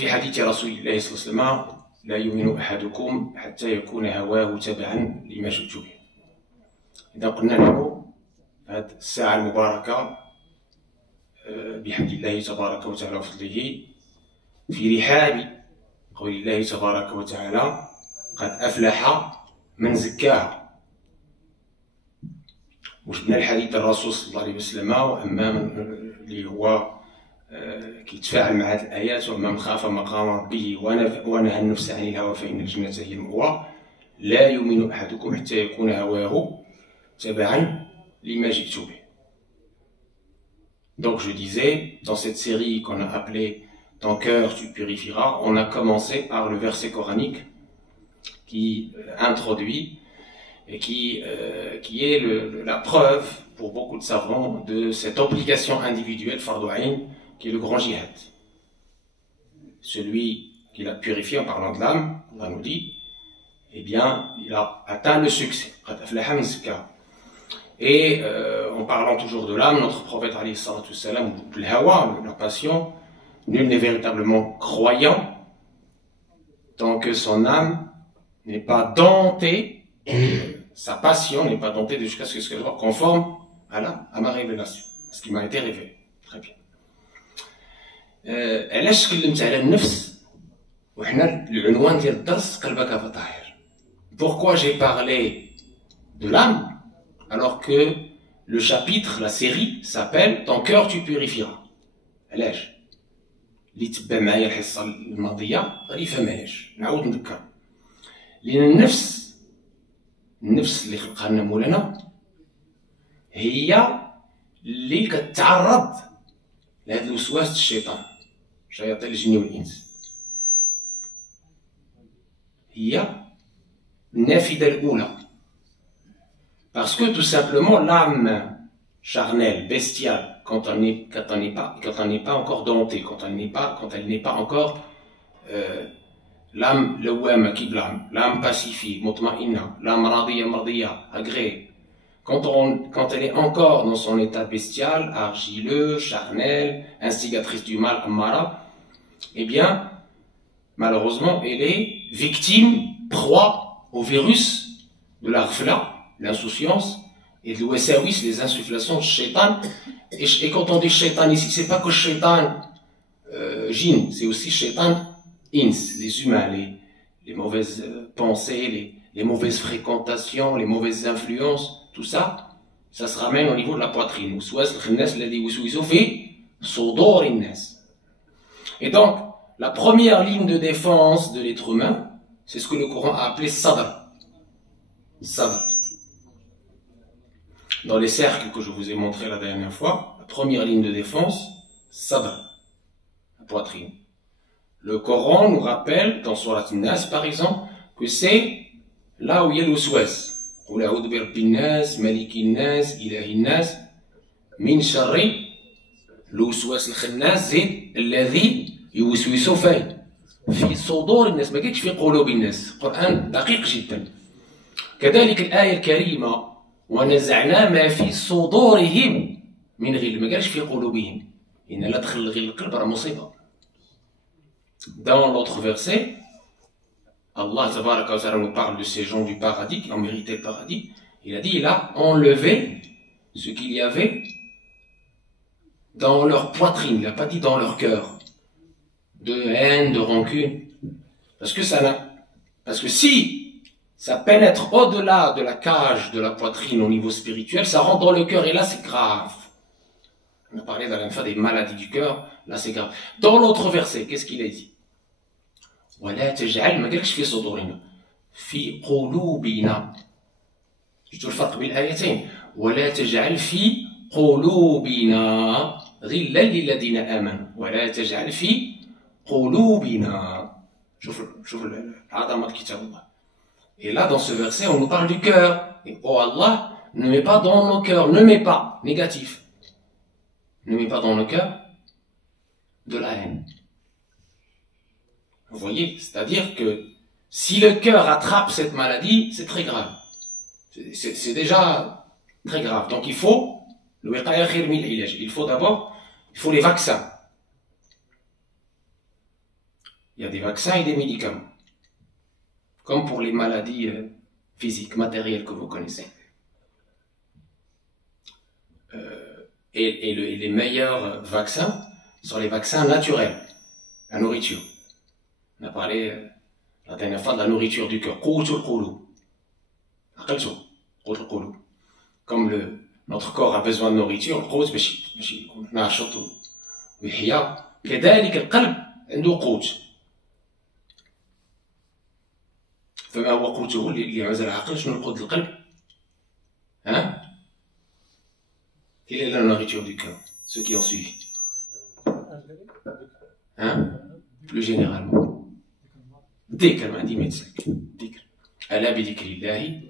في حديث رسول الله صلى الله عليه وسلم لا يؤمن أحدكم حتى يكون هواه تبعا لما جئت به. إذا قلنا له هذه الساعة المباركة بحمد الله تبارك وتعالى وفضله في رحاب قول الله تبارك وتعالى قد أفلح من زكاها، وجبنا الحديث الرسول صلى الله عليه وسلم، وأما من اللي هو كيتفاعل مع هذه الآيات وأما من خاف مقام ربه ونهى النفس عن الهوى فإن الجنة هي المأوى لا يؤمن أحدكم حتى يكون هواه تبعا لما جئت به. Donc je disais, dans cette série qu'on a appelée Ton cœur tu purifieras, on a commencé par le verset coranique qui introduit et qui est la preuve pour beaucoup de savants de cette obligation individuelle, fardu ayn, qui est le grand jihad. Celui qui l'a purifié en parlant de l'âme, Allah nous dit, eh bien, il a atteint le succès. Et en parlant toujours de l'âme, notre prophète alayhi salatu wassalam, le hawa, la passion, nul n'est véritablement croyant tant que son âme n'est pas domptée, sa passion n'est pas domptée jusqu'à ce que ce soit conforme à ma révélation, à ce qui m'a été révélé. Très bien. علاش تكلمت على النفس وحنا العنوان ديال الدرس قلبك فطاهر. Pourquoi j'ai parlé de l'âme alors que le chapitre, la série s'appelle Ton cœur tu purifieras. علاش؟ اللي تبع معايا الحصه الماضيه غادي يفهمهاش، نعاود نذكر. لان النفس اللي خلقها لنا مولانا هي اللي كتعرض لهذا الوسواس الشيطان، شياطين الجن والانس. هي النافذه الاولى. Parce que tout simplement l'âme charnelle, bestiale, quand elle n'est pas encore domptée, quand elle n'est pas encore l'âme lawama kiblam, l'âme pacifiée, mutma'inna, l'âme radiya mardiya, agréée, quand elle est encore dans son état bestial, argileux, charnel, instigatrice du mal, ammara, eh bien, malheureusement, elle est victime, proie au virus de la ghfla, l'insouciance, et le wasawis, les insufflations de shaitan. Et quand on dit shaitan ici, c'est pas que shaitan jinn, c'est aussi shaitan ins, les humains, les mauvaises pensées, les mauvaises fréquentations, les mauvaises influences, tout ça, ça se ramène au niveau de la poitrine. Et donc, la première ligne de défense de l'être humain, c'est ce que le Coran a appelé sadr. Sadr. Dans les cercles que je vous ai montrés la dernière fois, la première ligne de défense, sadr, la poitrine. Le Coran nous rappelle, dans Surat An-Nas par exemple, que c'est là où il y a l'uswas. قل أعوذ برب الناس ملك الناس إله الناس من شر الوسواس الخناس زيد الذي يوسوس في صدور الناس، ما قالش في قلوب الناس. القرآن دقيق جدا. كذلك الآية الكريمة ونزعنا ما في صدورهم من غل، ما قالش في قلوبهم، إن لا دخل الغل القلب راه مصيبة. Dans l'autre verset, Allah tabaraka wa ta'ala nous parle de ces gens du paradis qui ont mérité le paradis. Il a dit, il a enlevé ce qu'il y avait dans leur poitrine. Il n'a pas dit dans leur cœur, de haine, de rancune. Parce que si ça pénètre au-delà de la cage de la poitrine au niveau spirituel, ça rentre dans le cœur et là c'est grave. On a parlé dans la fois des maladies du cœur, là c'est grave. Dans l'autre verset, qu'est-ce qu'il a dit? ولا تجعل، ما قالكش في صدورنا، في قلوبنا. شفتوا الفرق بين الآيتين؟ ولا تجعل في قلوبنا غلا للذين آمنوا، ولا تجعل في قلوبنا. شوف عظمة كتاب الله. Et là, dans ce verset, on nous parle du cœur. Et oh Allah, ne mets pas dans nos cœurs, ne mets pas, négatif, ne mets pas dans nos cœurs de la haine. Vous voyez, c'est-à-dire que si le cœur attrape cette maladie, c'est très grave. C'est déjà très grave. Donc il faut le wiqaya khayr min al-ilaj. Il faut d'abord, les vaccins. il y a des vaccins et des médicaments. Comme pour les maladies physiques, matérielles que vous connaissez. Et les meilleurs vaccins sont les vaccins naturels. La nourriture. On a parlé la dernière fois de la nourriture du cœur. Comme notre corps a besoin de nourriture, كذلك القلب عنده قوت. فما هو قوته اللي عاوز العقل؟ شنو قوت القلب؟ ها؟ Quelle est la nourriture du cœur? Ceux qui ont suivi. Hein? Plus généralement. الذكر ما عندي ما يتسلك. الذكر. ألا بذكر الله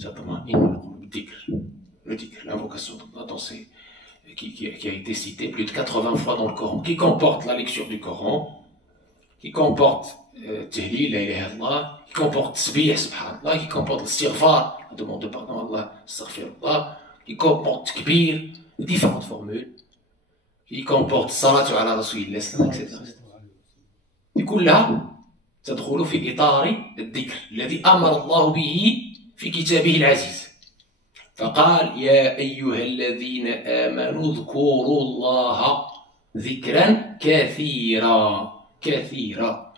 تطمئن القلوب. الذكر. Le dhikr, l'invocation d'Allah, qui a été citée plus de 80 fois dans le Coran, qui comporte la lecture du Coran, qui comporte Tahlil, la ilaha illallah, qui comporte Tasbih, subhanallah, qui comporte l'istighfar, la demande de pardon à Allah, astaghfirullah, qui comporte Takbir, différentes formules, qui comporte Salatu ala Rasulillah, etc. كلها تدخل في إطار الذكر الذي أمر الله به في كتابه العزيز. فقال يا أيها الذين آمنوا اذكروا الله ذكرا كثيرا كثيرا.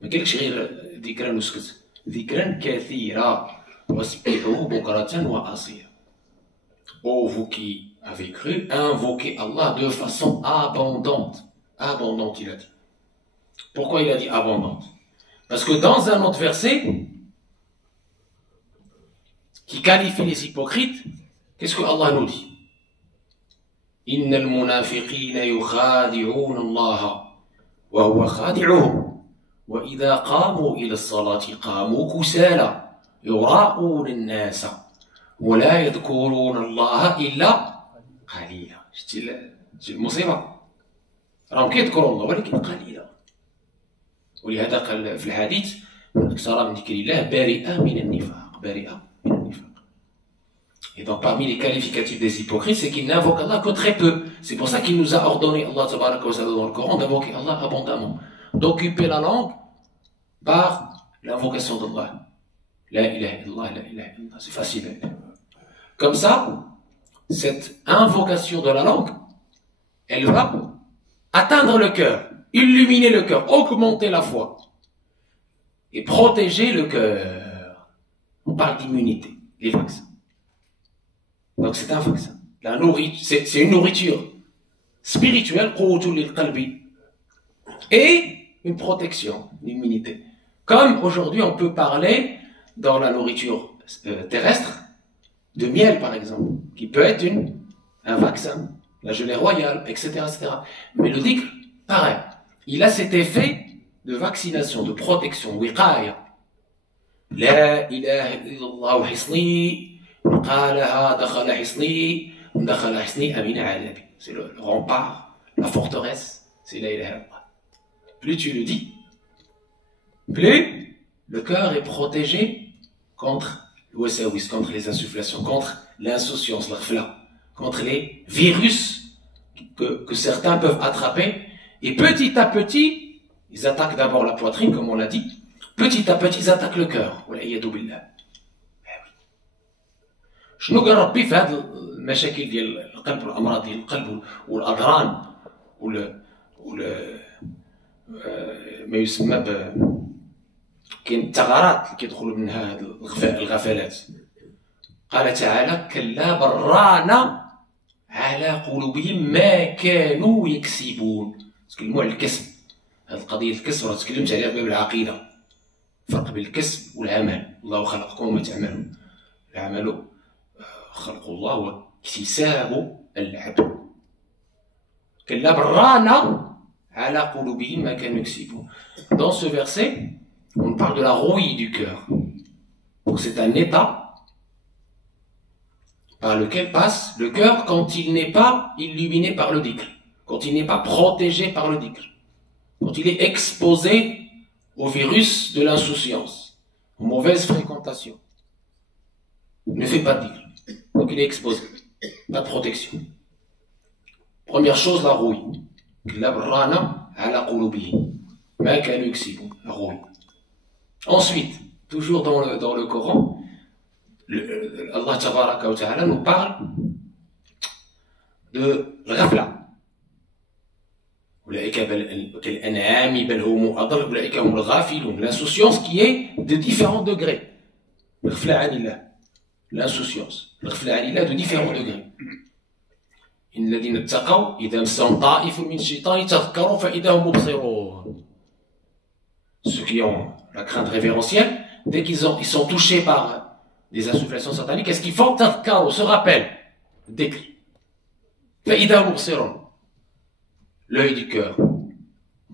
ما قالكش غير ذكرا وسكت، ذكرا كثيرا واسبحوه بكرة وأصيلا. Ô vous qui avez cru, invoquez Allah de façon abondante. Abondante, il a dit. Pourquoi il a dit abondante? Parce que dans un autre verset qui qualifie les hypocrites, qu'est-ce que Allah nous dit? إن المنافقين يخادعون الله وهو خادعهم وإذا قاموا إلى الصلاة قاموا كسالى يراءون الناس ولا يذكرون الله إلا قليلا. شتي المصيبة؟ راهم كيذكروا الله ولكن قليلا. ولهذا قال في الحديث من اكثر من ذكر الله برئ من النفاق. برئ من النفاق. Et donc parmi les qualificatifs des hypocrites, c'est qu'ils n'invoquent Allah que très peu. C'est pour ça qu'il nous a ordonné, Allah tabaraka wa ta'ala dans le Coran, d'invoquer Allah abondamment. D'occuper la langue par l'invocation d'Allah. La ilaha illallah, la ilaha illallah. C'est facile. Comme ça, cette invocation de la langue, elle va atteindre le cœur, illuminer le cœur, augmenter la foi et protéger le cœur. On parle d'immunité, les vaccins. Donc c'est un vaccin. La nourriture, c'est une nourriture spirituelle, et une protection, une immunité. Comme aujourd'hui on peut parler dans la nourriture terrestre de miel par exemple, qui peut être un vaccin, la gelée royale, etc., etc. Mais le dhikr, pareil, il a cet effet de vaccination, de protection, wiqaya. La ilaha illallah hisni. C'est le rempart, la forteresse, c'est la ilaha illallah. Plus tu le dis, plus le cœur est protégé contre l'ouasawis, contre les insufflations, contre l'insouciance, l'ghfla, contre les virus que certains peuvent attraper. Et petit à petit, ils attaquent d'abord la poitrine, comme on l'a dit. Petit à petit, ils attaquent le cœur. شنو قال ربي في هذه المشاكل ديال القلب والامراض ديال القلب والاضران ما يسمى كاين الثغرات اللي كيدخلوا منها هاد الغفلات. قال تعالى كلا بران على قلوبهم ما كانوا يكسبون. تكلموا على الكسب، هذه القضيه الكسب راه تكلمت عليها في باب العقيده. الفرق بين الكسب والعمل. الله خلقكم وما تعملون. العمل خلق الله واكتساب العبد. كلا برانا على قلوبهم ما كانوا يكسبون. Dans ce verset, on parle de la rouille du cœur. Donc c'est un état par lequel passe le cœur quand il n'est pas illuminé par le dhikr, quand il n'est pas protégé par le dhikr, quand il est exposé au virus de l'insouciance, aux mauvaises fréquentations. Il ne fait pas de dhikr. Donc il est exposé, pas de protection. Première chose, la rouille. Ma kanu yaksibun, la rouille. Ensuite, toujours dans le Coran, Allah Tabaraka wa Ta'ala nous parle de ghafla. L'insouciance qui est de différents degrés. L'insouciance. De différents degrés. Ceux qui ont la crainte révérentielle, dès qu'ils sont touchés par des insufflations sataniques, qu'est-ce qu'ils font? On se rappelle. Dhikr. L'œil du cœur.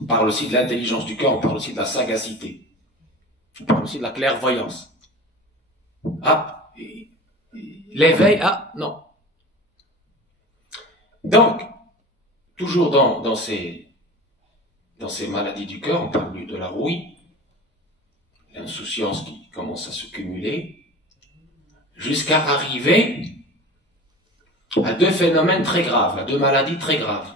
On parle aussi de l'intelligence du cœur, on parle aussi de la sagacité. On parle aussi de la clairvoyance. Ah, l'éveil, non. Donc, toujours dans ces maladies du cœur, on parle de la rouille, l'insouciance qui commence à se cumuler, jusqu'à arriver à deux phénomènes très graves, à deux maladies très graves.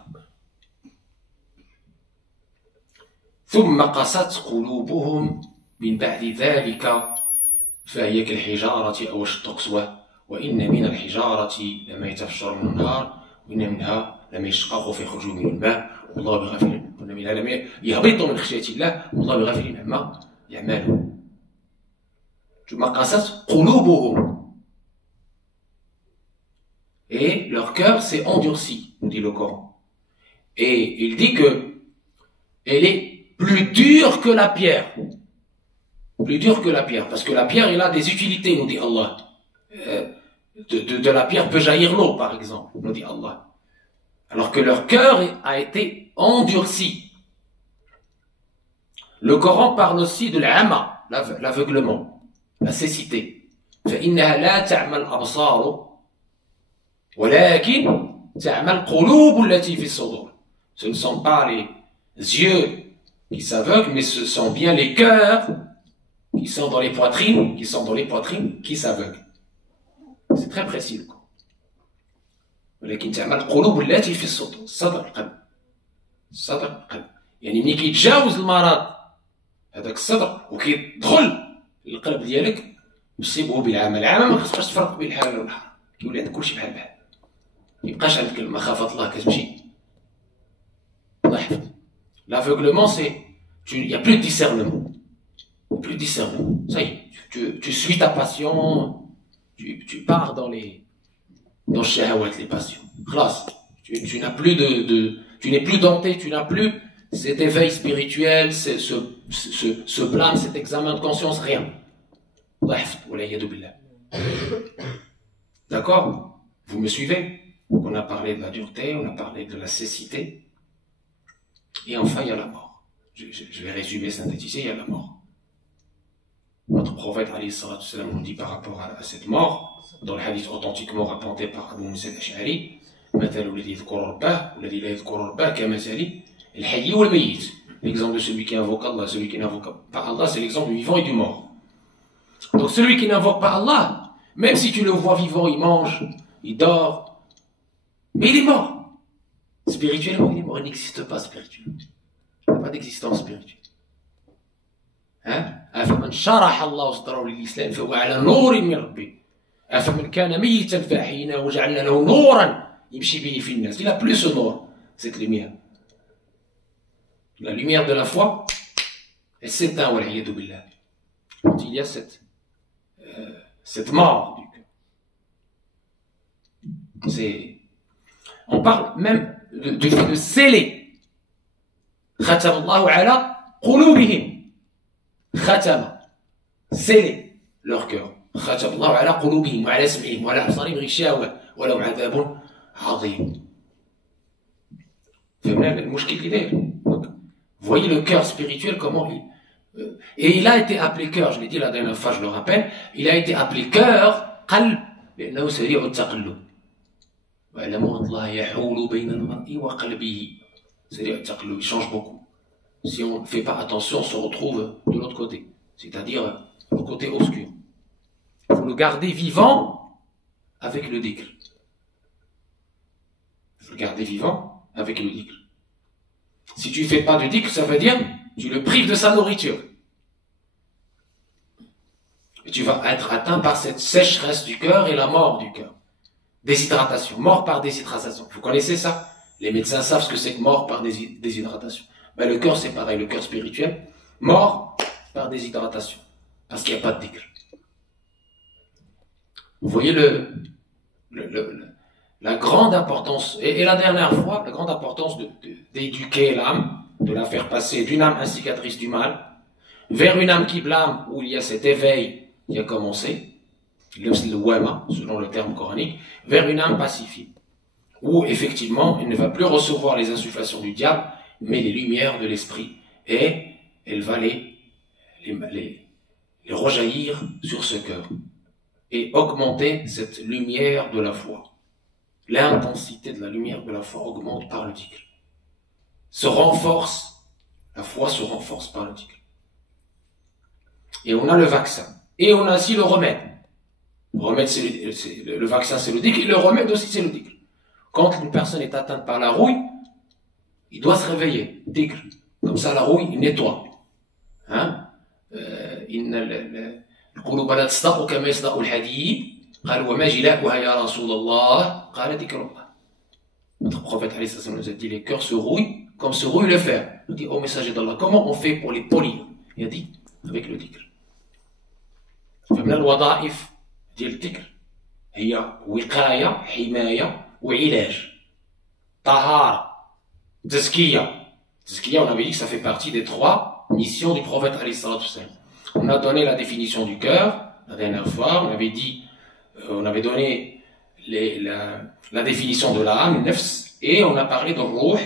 ثم قست قلوبهم من بعد ذلك فهي كالحجارة أو أشد قسوة وإن من الحجارة لما يتفجر من النهار وإن منها لما يشقق فيخرج من الماء والله بغافل وإن منها لما يهبط من خشية الله والله بغافل عما يعملون. ثم قست قلوبهم. Et leur cœur s'est endurci, nous dit le Coran. Et il dit que elle est plus dure que la pierre. Plus dure que la pierre. Parce que la pierre, elle a des utilités, nous dit Allah. De la pierre peut jaillir l'eau, par exemple, nous dit Allah. Alors que leur cœur a été endurci. Le Coran parle aussi de l'ama, l'aveuglement, la cécité. فإنها لا تعمى الأبصار ولكن تعمى القلوب التي في الصدور. Ce ne sont pas les yeux qui s'aveuglent, mais ce sont bien les cœurs qui sont dans les poitrines, qui s'aveuglent. C'est très précis. ولكن تعمى القلوب التي في الصدور. صدر القلب. صدر القلب. يعني ملي كيتجاوز المرض هذاك الصدر وكيدخل للقلب ديالك يصيبه بالعمى. العمى ما خصكش تفرق بين الحلال والحرام. كيولي عندك كلشي بحال بحال. ما يبقاش عندك مخافة الله كتمشي. الله يحفظ. L'aveuglement, il n'y a plus de discernement. Plus de discernement. Ça y est, tu suis ta passion, tu pars dans shahawat, les passions. Khlas. Tu n'as plus tu n'es plus denté, tu n'as plus cet éveil spirituel, ce blâme, cet examen de conscience, rien. D'accord? Vous me suivez? Donc on a parlé de la dureté, on a parlé de la cécité. Et enfin, il y a la mort. Je vais résumer, synthétiser, il y a la mort. Notre prophète, alayhi salatu salam, nous dit par rapport à cette mort, dans le hadith authentiquement rapporté par Abu Musa al-Ash'ari, l'exemple de celui qui invoque Allah, celui qui n'invoque pas Allah, c'est l'exemple du vivant et du mort. Donc celui qui n'invoque pas Allah, même si tu le vois vivant, il mange, il dort, mais il est mort. Spirituellement, il est mort, il n'existe pas spirituellement. Il n'y a pas d'existence spirituelle. أفمن شرح الله صدره للإسلام فهو على نور من ربه أفمن كان ميتا فأحييناه وجعلنا له نورا يمشي به في الناس. Il n'a plus ce noir, cette lumière. La lumière de la foi, elle s'éteint, wal'iyadu billah. Quand il y a cette mort du cœur. On parle même du fait de sceller. Khatam Allahu ala qulubihim. Khatam. Sceller leur cœur. Khatam Allahu ala qulubihim wa ala sam'ihim wa ala absarihim ghishawa wa lahum adhabun adhim. Vous voyez le cœur spirituel, comment il... Et il a été appelé cœur, je l'ai dit la dernière fois, je le rappelle, il a été appelé cœur, qalb, لأنه سريع التقلب. واعلموا أن الله يحول بين المرء وقلبه. سريع التقلب, il change beaucoup. Si on ne fait pas attention, on se retrouve de l'autre côté, c'est-à-dire le côté obscur. Il faut le garder vivant avec le dhikr. Il faut le garder vivant avec le dhikr. Si tu ne fais pas de dhikr, ça veut dire tu le prives de sa nourriture. Et tu vas être atteint par cette sécheresse du cœur et la mort du cœur. Déshydratation, mort par déshydratation. Vous connaissez ça? Les médecins savent ce que c'est que mort par déshydratation. Ben, le cœur, c'est pareil, le cœur spirituel, mort par déshydratation. Parce qu'il n'y a pas de dhikr. Vous voyez la grande importance, et la dernière fois, la grande importance d'éduquer l'âme, de la faire passer d'une âme instigatrice du mal, vers une âme qui blâme, où il y a cet éveil qui a commencé, le wama, selon le terme coranique, vers une âme pacifiée, où effectivement, il ne va plus recevoir les insufflations du diable, mais les lumières de l'esprit, et elle va les rejaillir sur ce cœur, et augmenter cette lumière de la foi. L'intensité de la lumière de la foi augmente par le dhikr. La foi se renforce par le dhikr. Et on a le vaccin. Et on a aussi le remède. Le vaccin, c'est le dhikr, et le remède aussi, c'est le dhikr. Quand une personne est atteinte par la rouille, il doit se réveiller, dhikr. Comme ça, la rouille, il nettoie. Hein? القلوب لا تصدأ كما يصدأ الحديد قال وما جلاؤها يا رسول الله قال ذكر الله. Notre prophète alayhi salam nous a dit les cœurs se rouillent comme se rouille le fer. Il dit au messager d'Allah, comment on fait pour les polir? Il a dit avec le dhikr. فمن الوظائف ديال الذكر هي وقاية حماية وعلاج طهارة تزكية. On avait dit que ça fait partie des 3 missions du prophète alayhi salam. On a donné la définition du cœur la dernière fois, on avait donné la définition de l'âme, nefs, et on a parlé de ruh,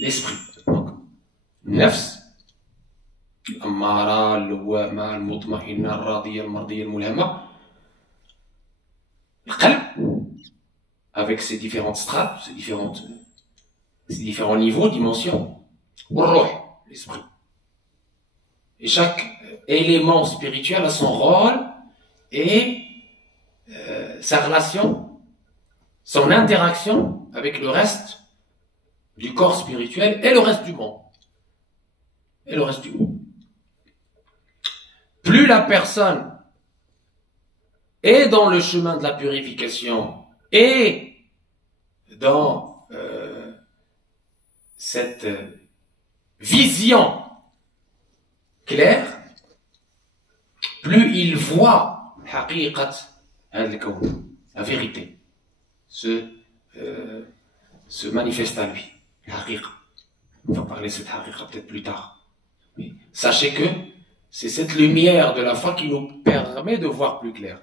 l'esprit. Donc, nefs, l'ammara, al-lawama, al-mutma'inna, al-radiya, al-mardiya, al-mulhama, le qalb, avec ses différentes strates, ses différents niveaux, dimensions, ruh, l'esprit. Et chaque élément spirituel a son rôle et sa relation, son interaction avec le reste du corps spirituel et le reste du monde. Plus la personne est dans le chemin de la purification et dans cette vision claire, plus il voit la vérité se manifeste à lui. On va parler de cette haqiqa peut-être plus tard. Mais sachez que c'est cette lumière de la foi qui nous permet de voir plus clair,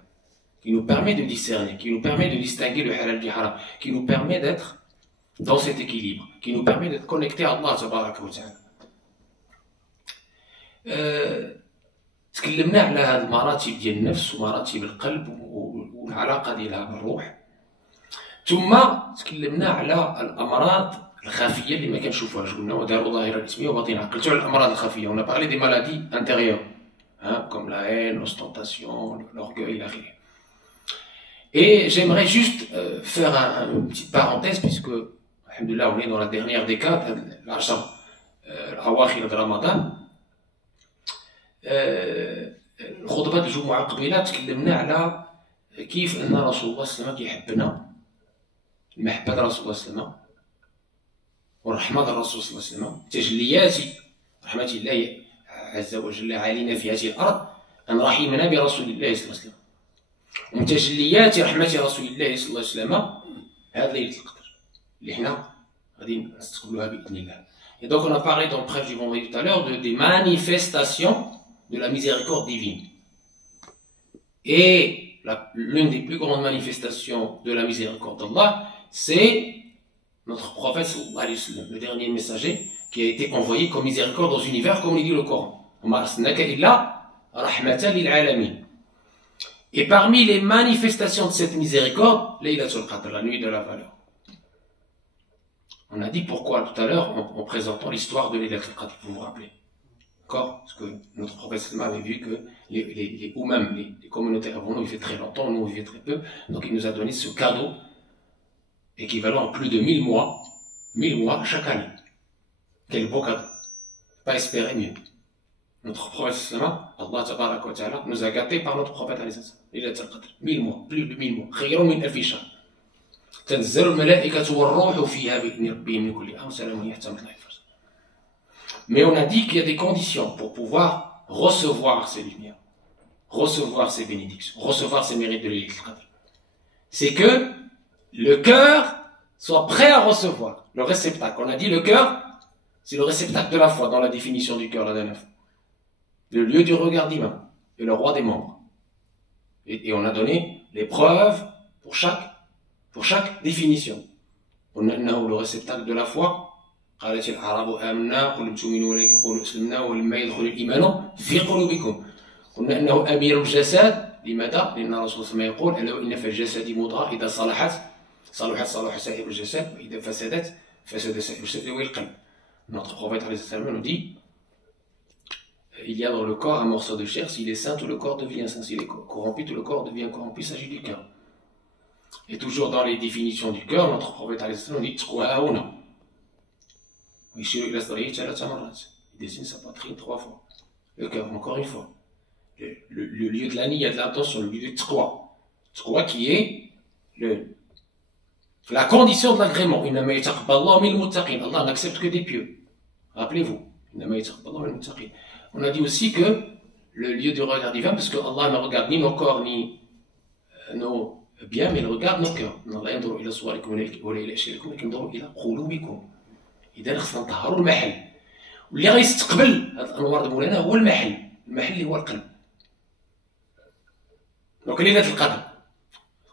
qui nous permet de discerner, qui nous permet de distinguer le halal du haram, qui nous permet d'être dans cet équilibre, qui nous permet d'être connectés à Allah tabaraka wa ta'ala. تكلمنا على هذه المراتب ديال النفس ومراتب القلب والعلاقه ديالها بالروح ثم تكلمنا على الامراض الخفيه اللي ما كنشوفوهاش قلنا وداروا ظاهره اسميه وباطنيه عقلتوا على الامراض الخفيه on a parlé des maladies intérieures comme la haine, l'ostentation, l'orgueil, la rire. Et j'aimerais juste faire une petite parenthèse puisque alhamdoulilah on est dans la dernière décade l'ashar al-awakhir de Ramadan. الخطبة الجمعة قبيلة تكلمنا على كيف أن رسول الله صلى الله عليه وسلم كيحبنا المحبة رسول الله صلى الله عليه وسلم والرحمة الرسول صلى الله عليه وسلم تجليات رحمة الله عز وجل علينا في هذه الأرض أن رحمنا برسول الله صلى الله عليه وسلم ومن تجليات رحمة رسول الله صلى الله عليه وسلم هذه ليلة القدر اللي حنا غادي نستقبلوها بإذن الله. Et donc on a parlé dans le prêche du vendredi tout à l'heure des manifestations de la miséricorde divine. Et l'une des plus grandes manifestations de la miséricorde d'Allah, c'est notre prophète sallallahu alayhi wa sallam, le dernier messager qui a été envoyé comme miséricorde dans l'univers, comme il dit le Coran. Et parmi les manifestations de cette miséricorde, Laylatul Qadr, la nuit de la valeur. On a dit pourquoi tout à l'heure en présentant l'histoire de Laylatul Qadr, vous vous rappelez? D'accord? Parce que notre prophète sallallahu avait vu que les communautés avant nous vivaient très longtemps, nous vivions très peu, donc il nous a donné ce cadeau équivalent à plus de 1000 mois chaque année. Quel beau cadeau. pas espérer mieux. Notre prophète, Allah tabaraka wa ta'ala, nous a gâtés par notre prophète, il a dit 1000 mois, plus de 1000 mois. خير من ألف شهر. تنزل الملائكة والروح فيها بإذن ربهم من كل أمر سلام هي حتى مطلع الفجر. Mais on a dit qu'il y a des conditions pour pouvoir recevoir ces lumières, recevoir ces bénédictions, recevoir ces mérites de l'Ilal Qadr. C'est que le cœur soit prêt à recevoir le réceptacle. On a dit le cœur, c'est le réceptacle de la foi dans la définition du cœur la dernière fois. Le lieu du regard divin et le roi des membres. Et on a donné les preuves pour chaque définition. On a le réceptacle de la foi. قالت الأعراب آمنا قل لم تؤمنوا ولكن قولوا أسلمنا ولما يدخل الإيمان في قلوبكم. قلنا أنه أمير الجسد. لماذا؟ لأن الرسول صلى الله عليه وسلم يقول ألا وإن في الجسد مضغة إذا صلحت صلح سائر الجسد وإذا فسدت فسد سائر الجسد والقلب. Notre prophète nous dit il y a dans le corps un morceau de chair, s'il est saint, tout le corps devient saint, s'il est corrompu, tout le corps devient corrompu, il s'agit du cœur. Et toujours dans les définitions du cœur, notre prophète nous dit il dessine sa poitrine 3 fois. Le cœur, encore une fois. Le lieu de la niyya, de l'intention, le lieu de taqwa. Taqwa qui est la condition de l'agrément. Allah n'accepte que des pieux. Rappelez-vous. On a dit aussi que le lieu du regard divin, parce que Allah ne regarde ni nos corps ni nos biens, mais il regarde nos cœurs. إذا خصنا نطهروا المحل واللي غيستقبل هاد الأنوار د مولانا هو المحل اللي هو القلب. دونك ليلة القدر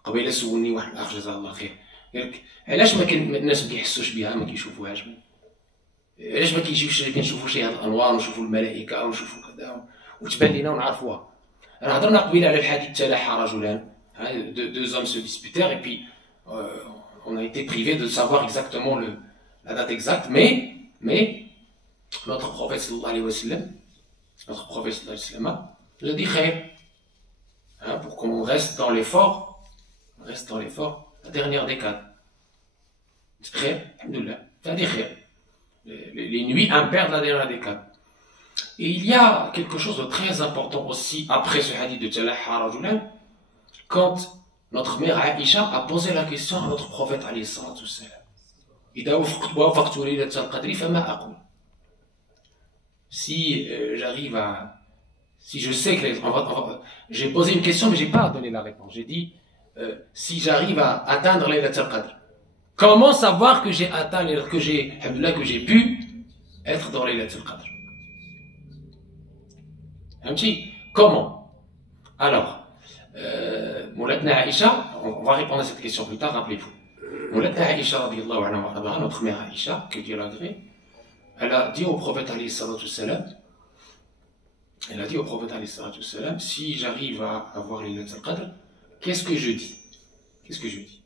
قبيله سولني واحد الأخ جزاه الله خير قال لك علاش ما كاين الناس ما كيحسوش بها ما كيشوفوهاش علاش ما كيجيوش كنشوفوا هاد الأنوار ونشوفوا الملائكة ونشوفوا كذا وتبان لينا ونعرفوها. راه هضرنا قبيله على الحديث تلاحى رجلان deux hommes se disputèrent et puis on a été privé de savoir exactement la date exacte, mais notre prophète sallallahu alayhi wa sallam nous a dit khayr, pour qu'on reste dans l'effort, la dernière décade. Khayr, alhamdoulilah, ça dit khayr. Les nuits impaires de la dernière décade. Et il y a quelque chose de très important aussi après ce hadith de Talaha Rajulan, quand notre mère Aïcha a posé la question à notre prophète alayhi salatu wassalam. Si j'arrive à... Si je sais que... J'ai posé une question, mais je n'ai pas donné la réponse. J'ai dit, si j'arrive à atteindre Laylatul Qadr, comment savoir que j'ai atteint, que j'ai pu être dans Laylatul Qadr? Comment? Alors, Moulatna Aïcha, on va répondre à cette question plus tard, rappelez-vous. Moulatna Aïcha, notre mère Aïcha, que Dieu l'agrée, elle a dit au prophète alayhi salatu salam, si j'arrive à avoir Laylatul Qadr, qu'est-ce que je dis?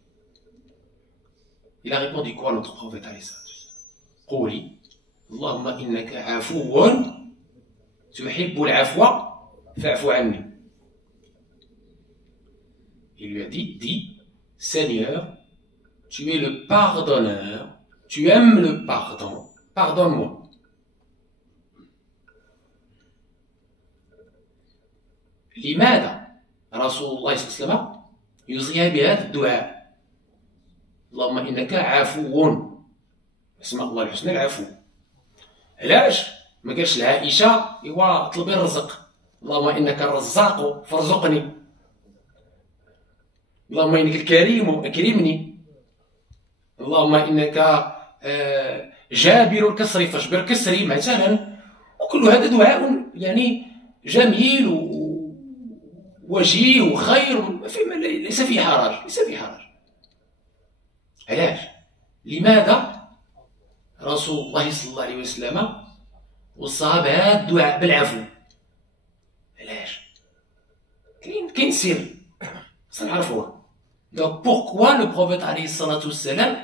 Il a répondu quoi notre prophète alayhi salatu salam? Qouli, Allahumma innaka afouun, tuhibbul afwa, fa'fu anni. Il lui a dit, Seigneur, tu es le pardonneur, tu aimes le pardon, pardonne-moi. لماذا رسول الله صلى الله عليه وسلم يصيغ بهذا الدعاء اللهم إنك عفو اسم الله الحسنى العفو علاش ما قالش لعائشة ايوا طلبي الرزق اللهم إنك الرزاق فارزقني اللهم إنك الكريم أكرمني اللهم إنك جابر الكسر فاجبر كسري مثلا. وكل هذا دعاء يعني جميل وجيه وخير ليس فيه حرج علاش؟ لماذا رسول الله صلى الله عليه وسلم وصى بهذا الدعاء بالعفو؟ علاش؟ كاين سر سنعرفوه. Donc pourquoi le prophète alayhi salatu wassalam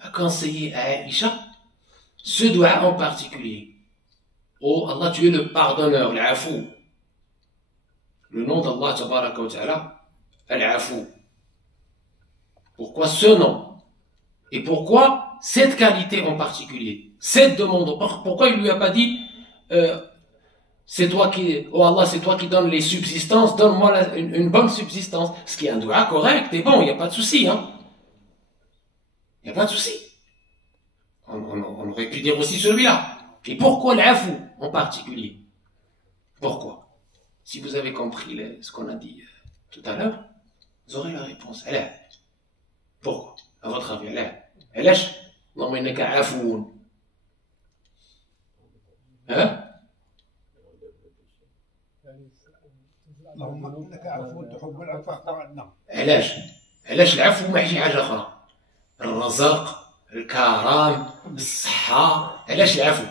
a conseillé à Aïcha ce dua en particulier? Oh Allah, tu es le pardonneur, l'afou. Le nom d'Allah tabaraka wa ta'ala, al-afou. Pourquoi ce nom? Et pourquoi cette qualité en particulier? Cette demande, pourquoi il lui a pas dit c'est toi qui, oh Allah, c'est toi qui donnes les subsistances, donne-moi une bonne subsistance. Ce qui est un doua correct et bon, il n'y a pas de souci, hein. Il n'y a pas de souci. On aurait pu dire aussi celui-là. Et pourquoi l'afou en particulier? Pourquoi? Si vous avez compris ce qu'on a dit tout à l'heure, vous aurez la réponse. Elle est. Pourquoi? À votre avis, elle est. Elle est. Non, mais il n'est qu'à afou. Hein? علاش العفو ما شي حاجه اخرى الرزق الكرم الصحه علاش العفو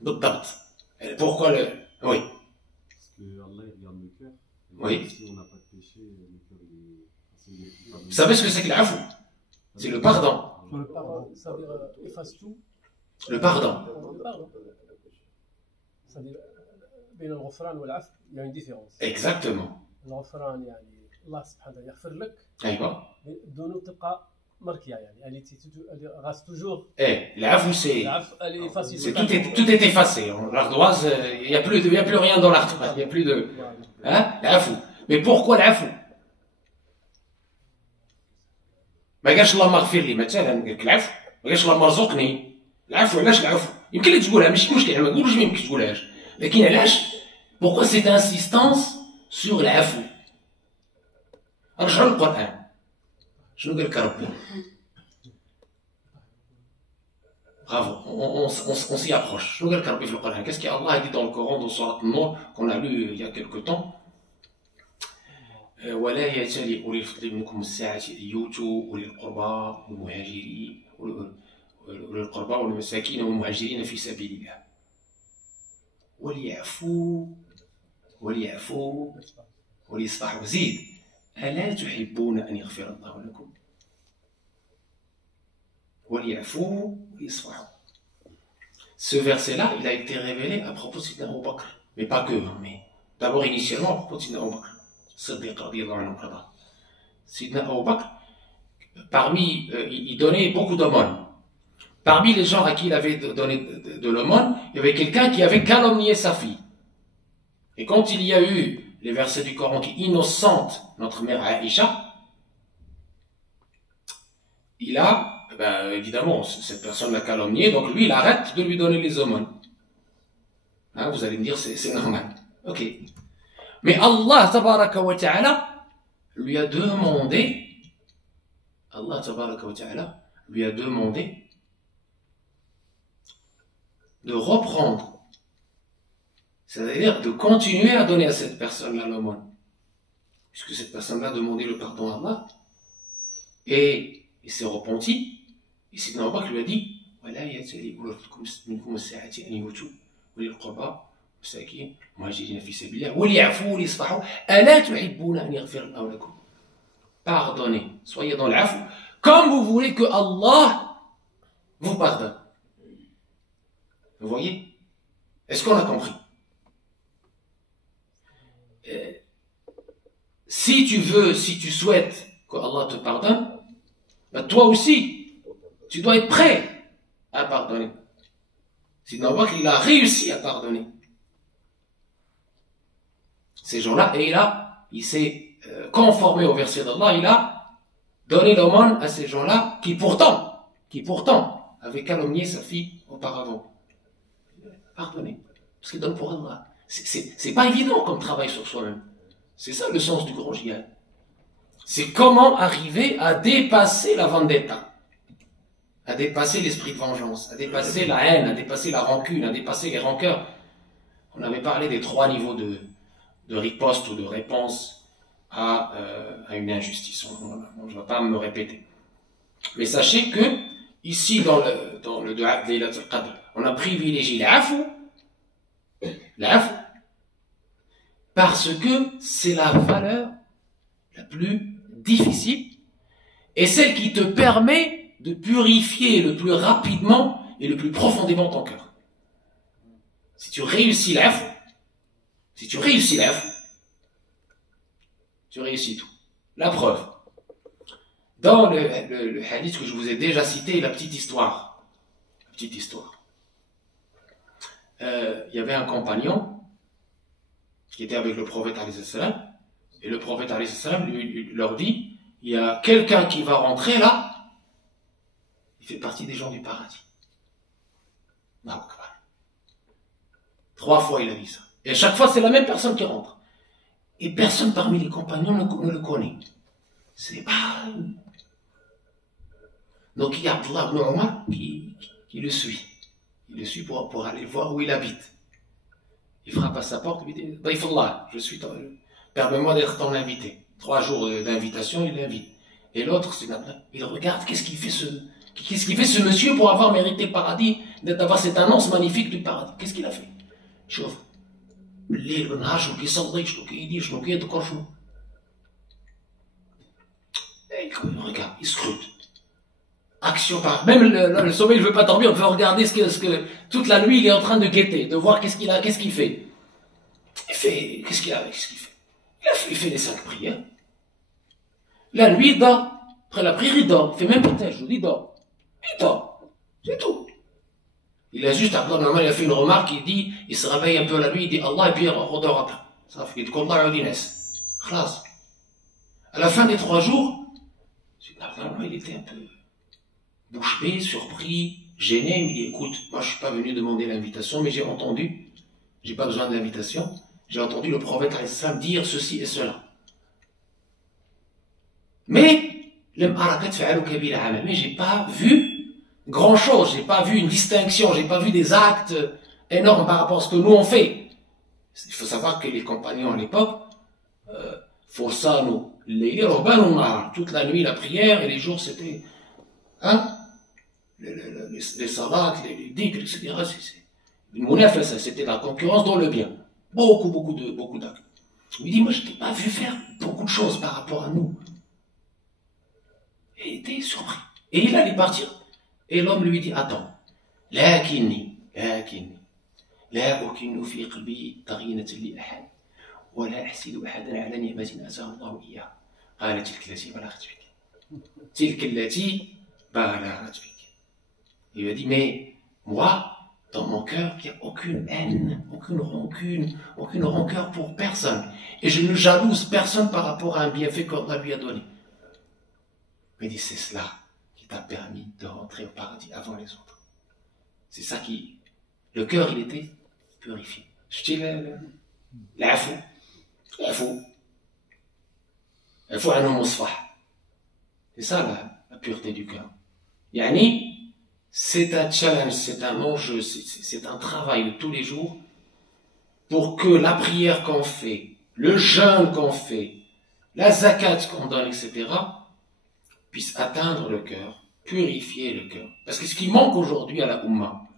بالضبط pourquoi le oui parce que Allah il regarde le cœur oui si on n'a pas de péché le cœur il est vous savez ce que c'est que l'afou c'est le pardon le pardon ça veut dire efface tout le pardon ça veut dire بين الغفران والعفو il y a une différence exactement الغفران يعني الله سبحانه وتعالى يغفر لك ايوه الذنوب تبقى مركيه يعني elle reste toujours l'afou c'est العفو elle est facile tout est effacé l'ardoise il y a plus rien dans l'ardoise il y a plus de hein l'afou mais pourquoi l'afou ما قالش اللهم اغفر لي مثلا قال لك العفو ما قالش اللهم ارزقني العفو علاش العفو يمكن لك تقولها ماشي مشكل ما نقولوش ما يمكنش تقولهاش لكن علاش pourquoi cette insistance sur العفو رجعوا للقران شنو قال لك ربي bravo on s'y approche شنو قال لك ربي في القران qu'est-ce qu'Allah a dit dans le Coran dans sourate An-Nur qu'on a lu il y a quelque temps ولا يأتل أولي الفضل منكم الساعة أن يؤتوا أولي القربى والمهاجرين أولي القربى والمساكين والمهاجرين في سبيل الله وليعفوا وليصفحوا زيد ألا تحبون أن يغفر الله لكم وليعفوا وليصفحوا. Ce verset-là, il a été révélé à propos de Sidna Abu Bakr, mais pas que, mais d'abord initialement à propos de Sidna Abu Bakr. Sidna Abu Bakr, il donnait beaucoup d'aumônes. Parmi les gens à qui il avait donné de l'aumône, il y avait quelqu'un qui avait calomnié sa fille. Et quand il y a eu les versets du Coran qui innocentent notre mère Aïcha, il a, évidemment, cette personne l'a calomnié, donc lui, il arrête de lui donner les aumônes. Hein, vous allez me dire, c'est normal. Ok. Mais Allah tabaraka wa ta'ala lui a demandé de reprendre, c'est-à-dire de continuer à donner à cette personne-là l'aumône, puisque cette personne-là a demandé le pardon à Allah et il s'est repenti. Et Sidna Abu Bakr lui a dit ولا يأتل منكم الساعة أن يؤتوا أولي القربى والمساكين والمهاجرين في سبيل الله وليعفوا وليصفحوا ألا تحبون أن يغفر الله لكم. Pardonnez, soyez dans l'afou, comme vous voulez que Allah vous pardonne. Vous voyez? Est-ce qu'on a compris? Si tu souhaites que Allah te pardonne, ben toi aussi, tu dois être prêt à pardonner. Sidna Abu Bakr, il a réussi à pardonner ces gens-là, et il s'est conformé au verset d'Allah, il a donné l'aumône à ces gens-là qui pourtant avaient calomnié sa fille auparavant. Pardonner, parce qu'il donne pour Allah. C'est pas évident comme travail sur soi-même. C'est ça le sens du grand jihad. C'est comment arriver à dépasser la vendetta, à dépasser l'esprit de vengeance, à dépasser la haine, à dépasser la rancune, à dépasser les rancœurs. On avait parlé des 3 niveaux de riposte ou de réponse à une injustice. Je ne vais pas me répéter. Mais sachez que, ici, dans le dua de Laylatul Qadr, on a privilégié l'afou, parce que c'est la valeur la plus difficile et celle qui te permet de purifier le plus rapidement et le plus profondément ton cœur. Si tu réussis l'afou, tu réussis tout. La preuve. Dans le hadith que je vous ai déjà cité, la petite histoire. il y avait un compagnon qui était avec le prophète alayhi salam, et le prophète alayhi salam leur dit, il y a quelqu'un qui va rentrer là, il fait partie des gens du paradis. Allahu Akbar. 3 fois il a dit ça. Et à chaque fois c'est la même personne qui rentre. Et personne parmi les compagnons ne le connaît. C'est pas... Donc il y a Abdullah ibn Omar qui le suit. Il le suit pour aller voir où il habite. Il frappe à sa porte, il dit « Daifullah, permets-moi d'être ton invité. » 3 jours d'invitation, il l'invite. Et l'autre, il regarde, qu'est-ce qu'il fait ce monsieur pour avoir mérité le paradis, d'avoir cette annonce magnifique du paradis? Qu'est-ce qu'il a fait? Chauffe. الليل بالنهار شنو كيصلي شنو كيدير شنو كيذكر شنو regarde, il scrute. Action par... Même le sommeil ne veut pas dormir, on veut regarder ce que... Toute la nuit, il est en train de guetter, de voir qu'est-ce qu'il fait. Qu'est-ce qu'il fait? Il fait les 5 prières. La nuit, il dort. Après la prière, il dort. Il fait même peut-être, je vous dis, il dort. Il dort. C'est tout. Il a juste, après, normalement, il a fait une remarque, il se réveille un peu la nuit, il dit Allah, et puis il redort après. Ça fait que Allah Udines. Khlas. À la fin des 3 jours, il était un peu bouche bée, surpris, gêné. Il me dit, écoute, moi je suis pas venu demander l'invitation, mais j'ai entendu, j'ai pas besoin de l'invitation, j'ai entendu le prophète dire ceci et cela. Mais j'ai pas vu grand chose, j'ai pas vu une distinction, j'ai pas vu des actes énormes par rapport à ce que nous on fait. Il faut savoir que les compagnons à l'époque, Forsano, toute la nuit la prière et les jours c'était les salats, les dhikr, etc. C'était la concurrence dans le bien. Beaucoup d'actes. Il me dit, moi je t'ai pas vu faire beaucoup de choses par rapport à nous. Et il était surpris. Et il allait partir. Et l'homme lui dit, attends, lakinni, la ukinu fi qalbi taghinat li ahad, wa la ahsidu ahadan ala ni'matin azahu Allah iyyaha. قال تلك التي بلغت بك. تلك التي بلغت بك. Il lui a dit, mais moi, dans mon cœur, il n'y a aucune haine, aucune rancune, aucune rancœur pour personne. Et je ne jalouse personne par rapport à un bienfait qu'Allah lui a donné. Mais il dit, c'est cela qui t'a permis de rentrer au paradis avant les autres. C'est ça qui... Le cœur, il était purifié. Je dis, l'afou. C'est ça la pureté du cœur. Yani, c'est un challenge, c'est un enjeu, c'est un travail de tous les jours pour que la prière qu'on fait, le jeûne qu'on fait, la zakat qu'on donne, etc., puisse atteindre le cœur, purifier le cœur. Parce que ce qui manque aujourd'hui à la Oumma,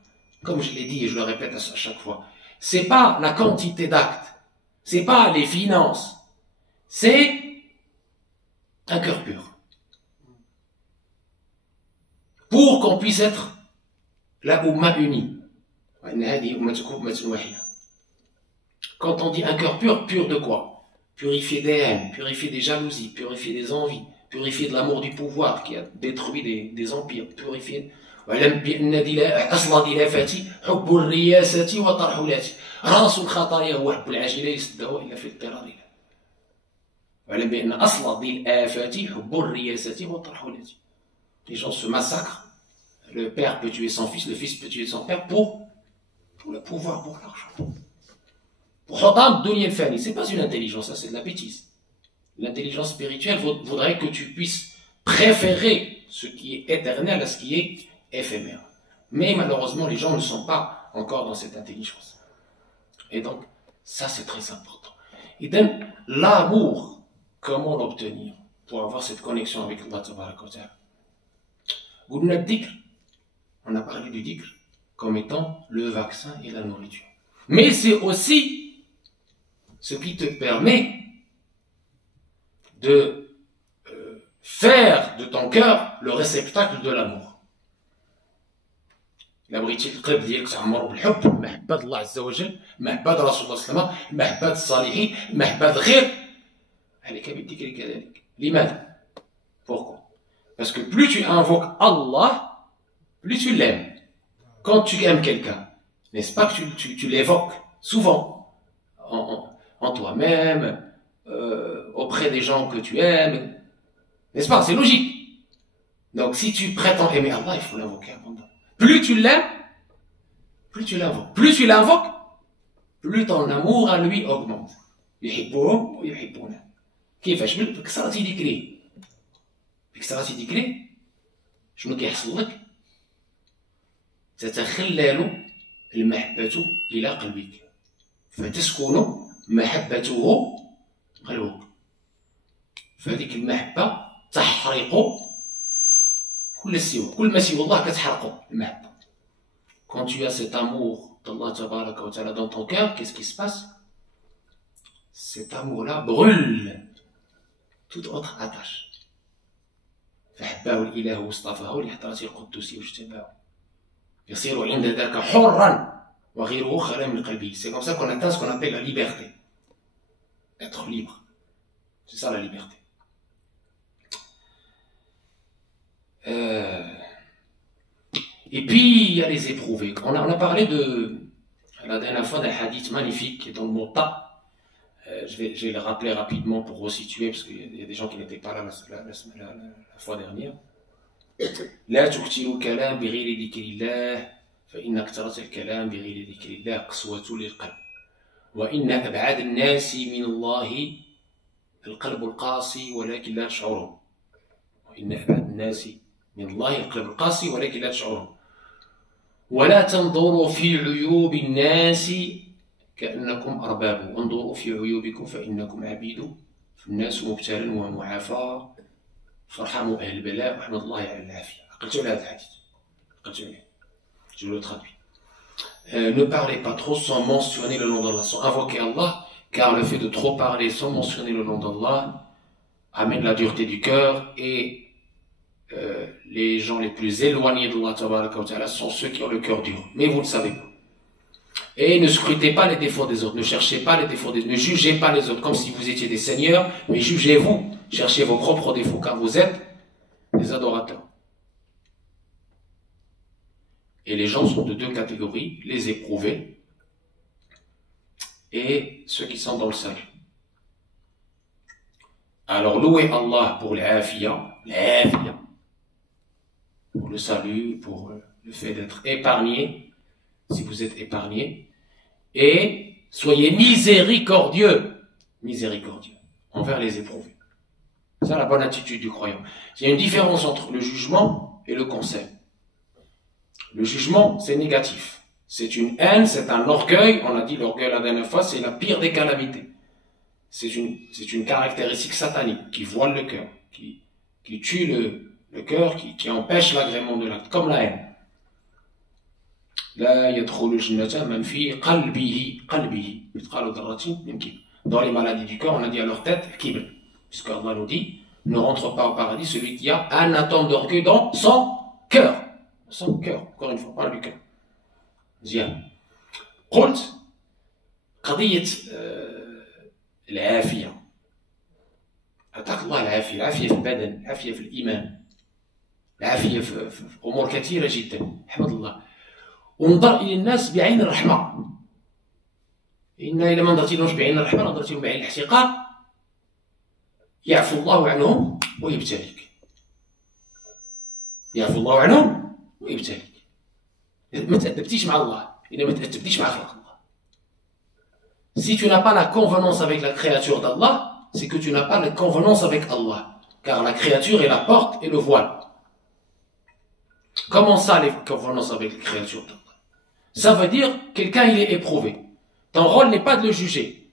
comme je l'ai dit et je le répète à chaque fois, c'est pas la quantité d'actes, c'est pas les finances, c'est un cœur pur. Pour qu'on puisse être la Oumma unie. Quand on dit un cœur pur, pur de quoi? Purifié des haines, purifié des jalousies, purifié des envies, purifié de l'amour du pouvoir qui a détruit des empires, purifié. أصل ضلافاتي حب الرياسة وطرحلاتي راس الخطايا هو حب العاجلة يسده إلا في اضطرار. واعلم بأن أصل ضلافات حب الرياسة وطرحلاتي. Les gens se massacrent. Le père peut tuer son fils, le fils peut tuer son père pour le pouvoir, pour l'argent. Pour Hotam Dunya Fani, c'est pas une intelligence, ça c'est de la bêtise. L'intelligence spirituelle voudrait que tu puisses préférer ce qui est éternel à ce qui est éphémère. Mais malheureusement, les gens ne sont pas encore dans cette intelligence. Et donc, ça c'est très important. Et donc, l'amour, comment l'obtenir pour avoir cette connexion avec Allah Tabaraka wa Ta'ala? On a parlé du dhikr comme étant le vaccin et la nourriture. Mais c'est aussi ce qui te permet de faire de ton cœur le réceptacle de l'amour. La بغيتي القلب ديالك تعمر بالحب محبة الله عز وجل محبة رسول الله صلى الله عليه وسلم محبة الصالحين محبة الخير عليك بالذكر كذلك. لماذا? Pourquoi? Parce que plus tu invoques Allah, plus tu l'aimes. Quand tu aimes quelqu'un, N'est-ce pas que tu l'évoques souvent en toi-même, auprès des gens que tu aimes. N'est-ce pas? C'est logique. Donc si tu prétends aimer Allah, il faut l'invoquer abondamment. Plus tu l'aimes, plus tu l'invoques. Plus tu l'invoques, plus ton amour à lui augmente. يحبهم ويحبونه. كيفاش؟ بكثرة ذكره. بكثرة ذكره شنو كيحصل لك؟ تتخلل المحبة إلى قلبك فتسكن محبته قلبك. فهذيك المحبة تحرق كل ما سوى الله كتحرقه المحبة. Quand tu as cet amour d'Allah Tabaraka wa Ta'ala dans ton cœur, qu'est-ce qui se passe? Cet amour-là brûle toute autre attache. فحبه الإله واصطفاه لحضرة القدوس واجتباه يصير عند ذاك حرا وغيره خلا من قلبه. C'est comme ça qu'on atteint ce qu'on appelle la liberté. Être libre. C'est ça la liberté. Et puis il y a les éprouvés. On a parlé la dernière fois d'un hadith magnifique qui est dans le Muwatta. Je vais le rappeler rapidement pour resituer parce qu'il y a des gens qui n'étaient pas là la fois dernière. لا تكثروا الكلام بغير ذكر الله فإن كثرة الكلام بغير ذكر الله قسوة للقلب وإن أبعد الناس من الله القلب القاسي ولكن لا تشعرون. وإن أبعد الناس من الله القلب القاسي ولكن لا تشعرون. ولا تنظروا في عيوب الناس كأنكم أرباب وانظروا في عيوبكم فإنكم عبيد. الناس مبتلى ومعافى فارحموا أهل البلاء واحمد الله على العافية. قلت على هذا الحديث قلت عليه. Je le traduis. Ne parlez pas trop sans mentionner le nom d'Allah, sans invoquer Allah, car le fait de trop parler sans mentionner le nom d'Allah amène la dureté du cœur et les gens les plus éloignés d'Allah Tabaraka wa Ta'ala sont ceux qui ont le cœur dur. Mais vous ne le savez pas. Et ne scrutez pas les défauts des autres, ne cherchez pas les défauts des autres, ne jugez pas les autres comme si vous étiez des seigneurs, mais jugez-vous, cherchez vos propres défauts, car vous êtes des adorateurs. Et les gens sont de deux catégories, les éprouvés et ceux qui sont dans le salut. Alors louez Allah pour l'afia, pour le salut, pour le fait d'être épargné, si vous êtes épargné, et soyez miséricordieux envers les éprouvés. C'est la bonne attitude du croyant. Il y a une différence entre le jugement et le conseil. Le jugement, c'est négatif. C'est une haine, c'est un orgueil. On a dit l'orgueil la dernière fois, c'est la pire des calamités. C'est une caractéristique satanique qui voile le cœur, qui tue le cœur, qui empêche l'agrément de l'acte, comme la haine. لا يدخل الجنة من في قلبه مثقال ذرة من كبر. Dans les maladies du cœur, on a dit à leur tête kibr, puisque Allah nous dit ne rentre pas au paradis celui qui a un atome d'orgueil dans son cœur. Son cœur, encore une fois, parle du cœur. زين. قلت قضية العافية. أعطاك الله العافية، العافية في البدن، العافية في الإيمان، العافية في أمور كثيرة جدا. احمد الله. وانظر إلى الناس بعين الرحمة. إن إذا ما نظرت لهمش بعين الرحمة نظرت لهم بعين الاحتقار يعفو الله عنهم ويبتليك. يعفو الله عنهم ويبتليك. ما تأدبتيش مع الله إذا ما تأدبتيش مع خلق الله. Si tu n'as pas la convenance avec la créature d'Allah, c'est que tu n'as pas la convenance avec Allah. Car la créature est la porte et le voile. Comment ça, les convenances avec la créature d'Allah? Ça veut dire, quelqu'un il est éprouvé. Ton rôle n'est pas de le juger.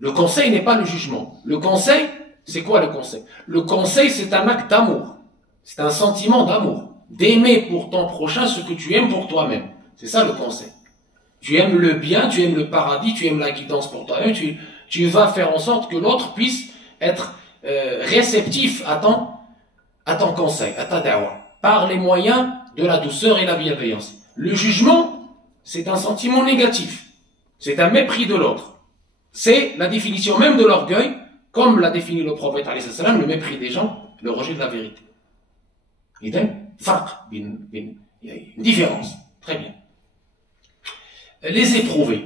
Le conseil n'est pas le jugement. Le conseil, c'est quoi le conseil? Le conseil, c'est un acte d'amour. C'est un sentiment d'amour. D'aimer pour ton prochain ce que tu aimes pour toi-même. C'est ça le conseil. Tu aimes le bien, tu aimes le paradis, tu aimes la guidance pour toi-même, tu vas faire en sorte que l'autre puisse être réceptif à ton conseil, à ta da'wa, par les moyens de la douceur et la bienveillance. Le jugement, c'est un sentiment négatif. C'est un mépris de l'autre. C'est la définition même de l'orgueil, comme l'a défini le prophète alayhi salam, le mépris des gens, le rejet de la vérité. Il y a une différence. Très bien. les éprouver.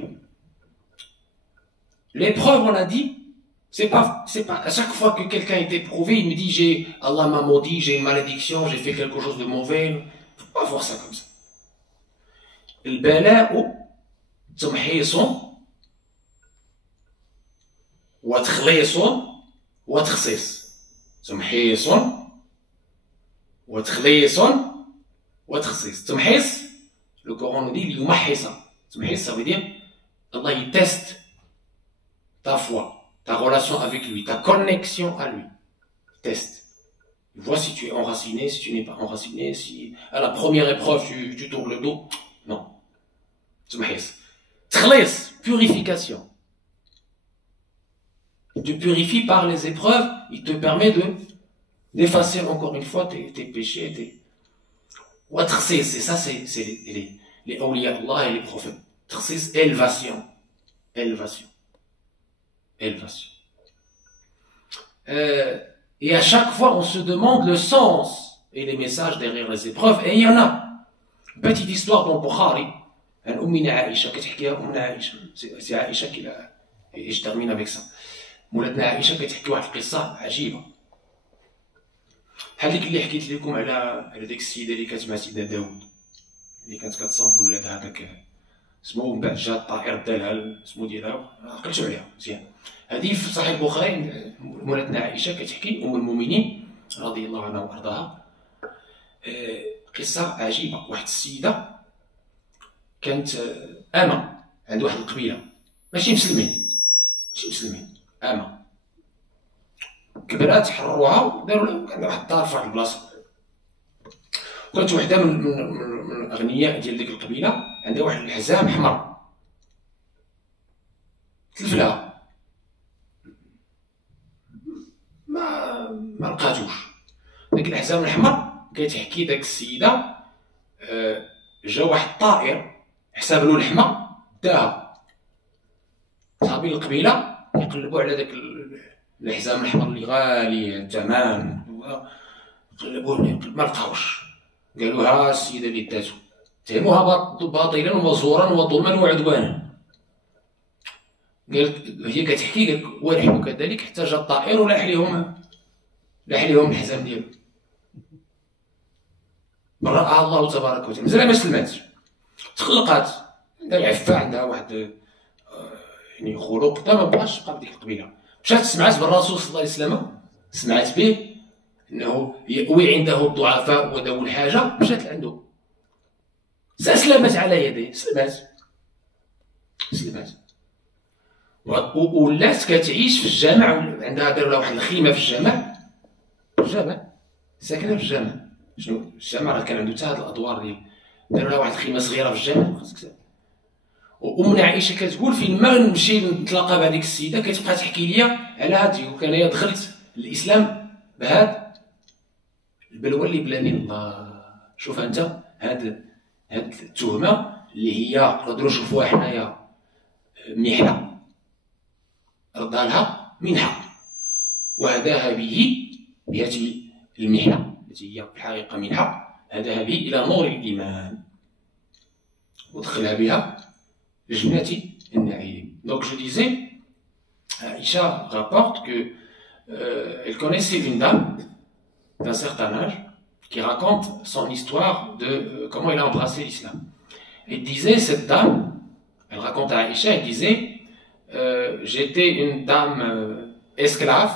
L'épreuve, on a dit, c'est pas, à chaque fois que quelqu'un est éprouvé, il me dit, Allah m'a maudit, j'ai une malédiction, j'ai fait quelque chose de mauvais. Faut pas voir ça comme ça. البلاء تمحيص وتخليص وتخصيص. تمحيص وتخليص وتخصيص. تمحيص, le Coran nous dit, يمحص. تمحيص, ça veut dire, Allah il teste ta foi, ta relation avec lui, ta connexion à lui. Teste. Il voit si tu es enraciné, si tu n'es pas enraciné, si à la première épreuve tu tournes le dos. Non. Tkhlis, purification. Il te purifie par les épreuves, il te permet d'effacer encore une fois tes péchés. Et ça, c'est les awliya Allah et les prophètes. Tkhsis, élévation. Et à chaque fois, on se demande le sens et les messages derrière les épreuves. Et il y en a. Petite histoire dans Bukhari. أمنا عائشة كتحكيها أمنا عائشة. سي عائشة كلا. Et je termine avec ça. مولاتنا عائشة كتحكي واحد القصة عجيبة. بحال ديك اللي حكيت لكم على ديك السيدة اللي كانت مع سيدنا داوود. اللي كانت كتصاوب لولادها هذاك اسمه من بعد جا الطائر دالها اسمه ديالها عقلتو عليها مزيان. هذه في صحيح البخاري مولاتنا عائشة كتحكي أم المؤمنين رضي الله عنها وأرضاها قصة عجيبة. واحد السيدة كانت أمة عند واحد القبيلة ماشي مسلمين أمة كبرات حرروها وداروا لها عندها واحد الدار في واحد البلاصة. كانت وحدة من الأغنياء ديال ديك القبيلة عندها واحد الحزام أحمر تلف لها ما لقاتوش داك الحزام الأحمر. كتحكي داك السيدة جا واحد الطائر حساب له اللحمة داها. صحابي القبيلة يقلبوا على داك الحزام الأحمر اللي غالي الثمن قلبوا ما لقاوش. قالوا ها السيدة اللي داتو اتهموها باطلا وزورا وظلما وعدوانا. قالت هي كتحكي قالت ونحن كذلك حتى جا الطائر ولاح ليهم الحزام ديالو. برأها الله تبارك وتعالى. مازال ما سلماتش تخلقات عندها العفة عندها واحد يعني خلق حتى ما بقاش تبقى بديك القبيلة. مشات سمعت بالرسول صلى الله عليه وسلم سمعت به انه يأوي عنده الضعفاء وذوي الحاجة مشات لعنده سلمت على يديه سلمات ولات كتعيش في الجامع. عندها داروا لها واحد الخيمة في الجامع ساكنة في الجامع. شنو الجامع راه كان عنده حتى هاد الادوار ديال داروا لها واحد الخيمه صغيره في الجامع. وامنا عائشه كتقول فين ما نمشي نتلاقى بهذيك السيده كتبقى تحكي لي على هادي وكان دخلت الاسلام بهاد البلوى اللي بلاني الله. شوف انت هاد التهمه اللي هي نقدروا نشوفوها حنايا محنه ردها لها منحه وهداها بهذه المحنه التي هي في الحقيقه منحه. هداها به إلى نور الإيمان ودخلها بها لجنة النعيم. Donc je disais, Aïcha rapporte que elle connaissait une dame d'un certain âge qui raconte son histoire de comment elle a embrassé l'islam. Elle disait, cette dame, elle raconte à Aïcha, elle disait j'étais une dame esclave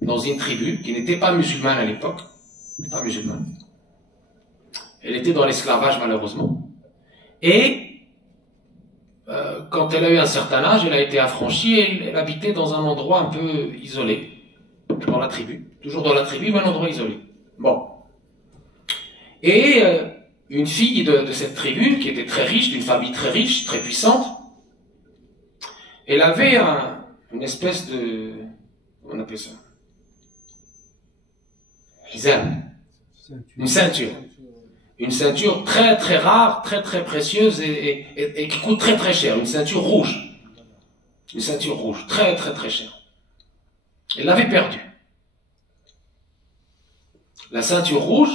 dans une tribu qui n'était pas musulmane à l'époque, pas musulmane. Elle était dans l'esclavage malheureusement. Et quand elle a eu un certain âge, elle a été affranchie et elle habitait dans un endroit un peu isolé. Dans la tribu. Toujours dans la tribu, mais un endroit isolé. Bon. Et une fille de cette tribu, qui était très riche, d'une famille très riche, très puissante, elle avait une espèce de... Comment on appelle ça? Hizam. Une ceinture. Une ceinture très très rare, très très précieuse et qui coûte très très cher. Une ceinture rouge. Une ceinture rouge, très très très chère. Elle l'avait perdue. La ceinture rouge,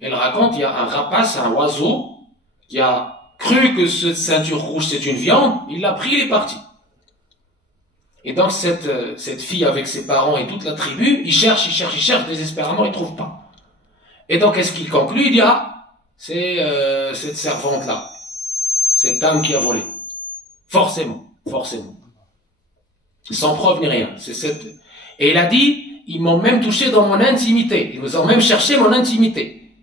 elle raconte, il y a un rapace, un oiseau, qui a cru que cette ceinture rouge c'est une viande, il l'a pris, il est parti. Et donc cette fille avec ses parents et toute la tribu, ils cherchent désespérément, ils ne trouvent pas. Et donc qu'est-ce qu'il conclut? Il dit, ah, c'est cette servante-là, cette dame qui a volé. Forcément. Sans preuve ni rien. Et il a dit, ils m'ont même touché dans mon intimité. Ils nous ont même cherché mon intimité.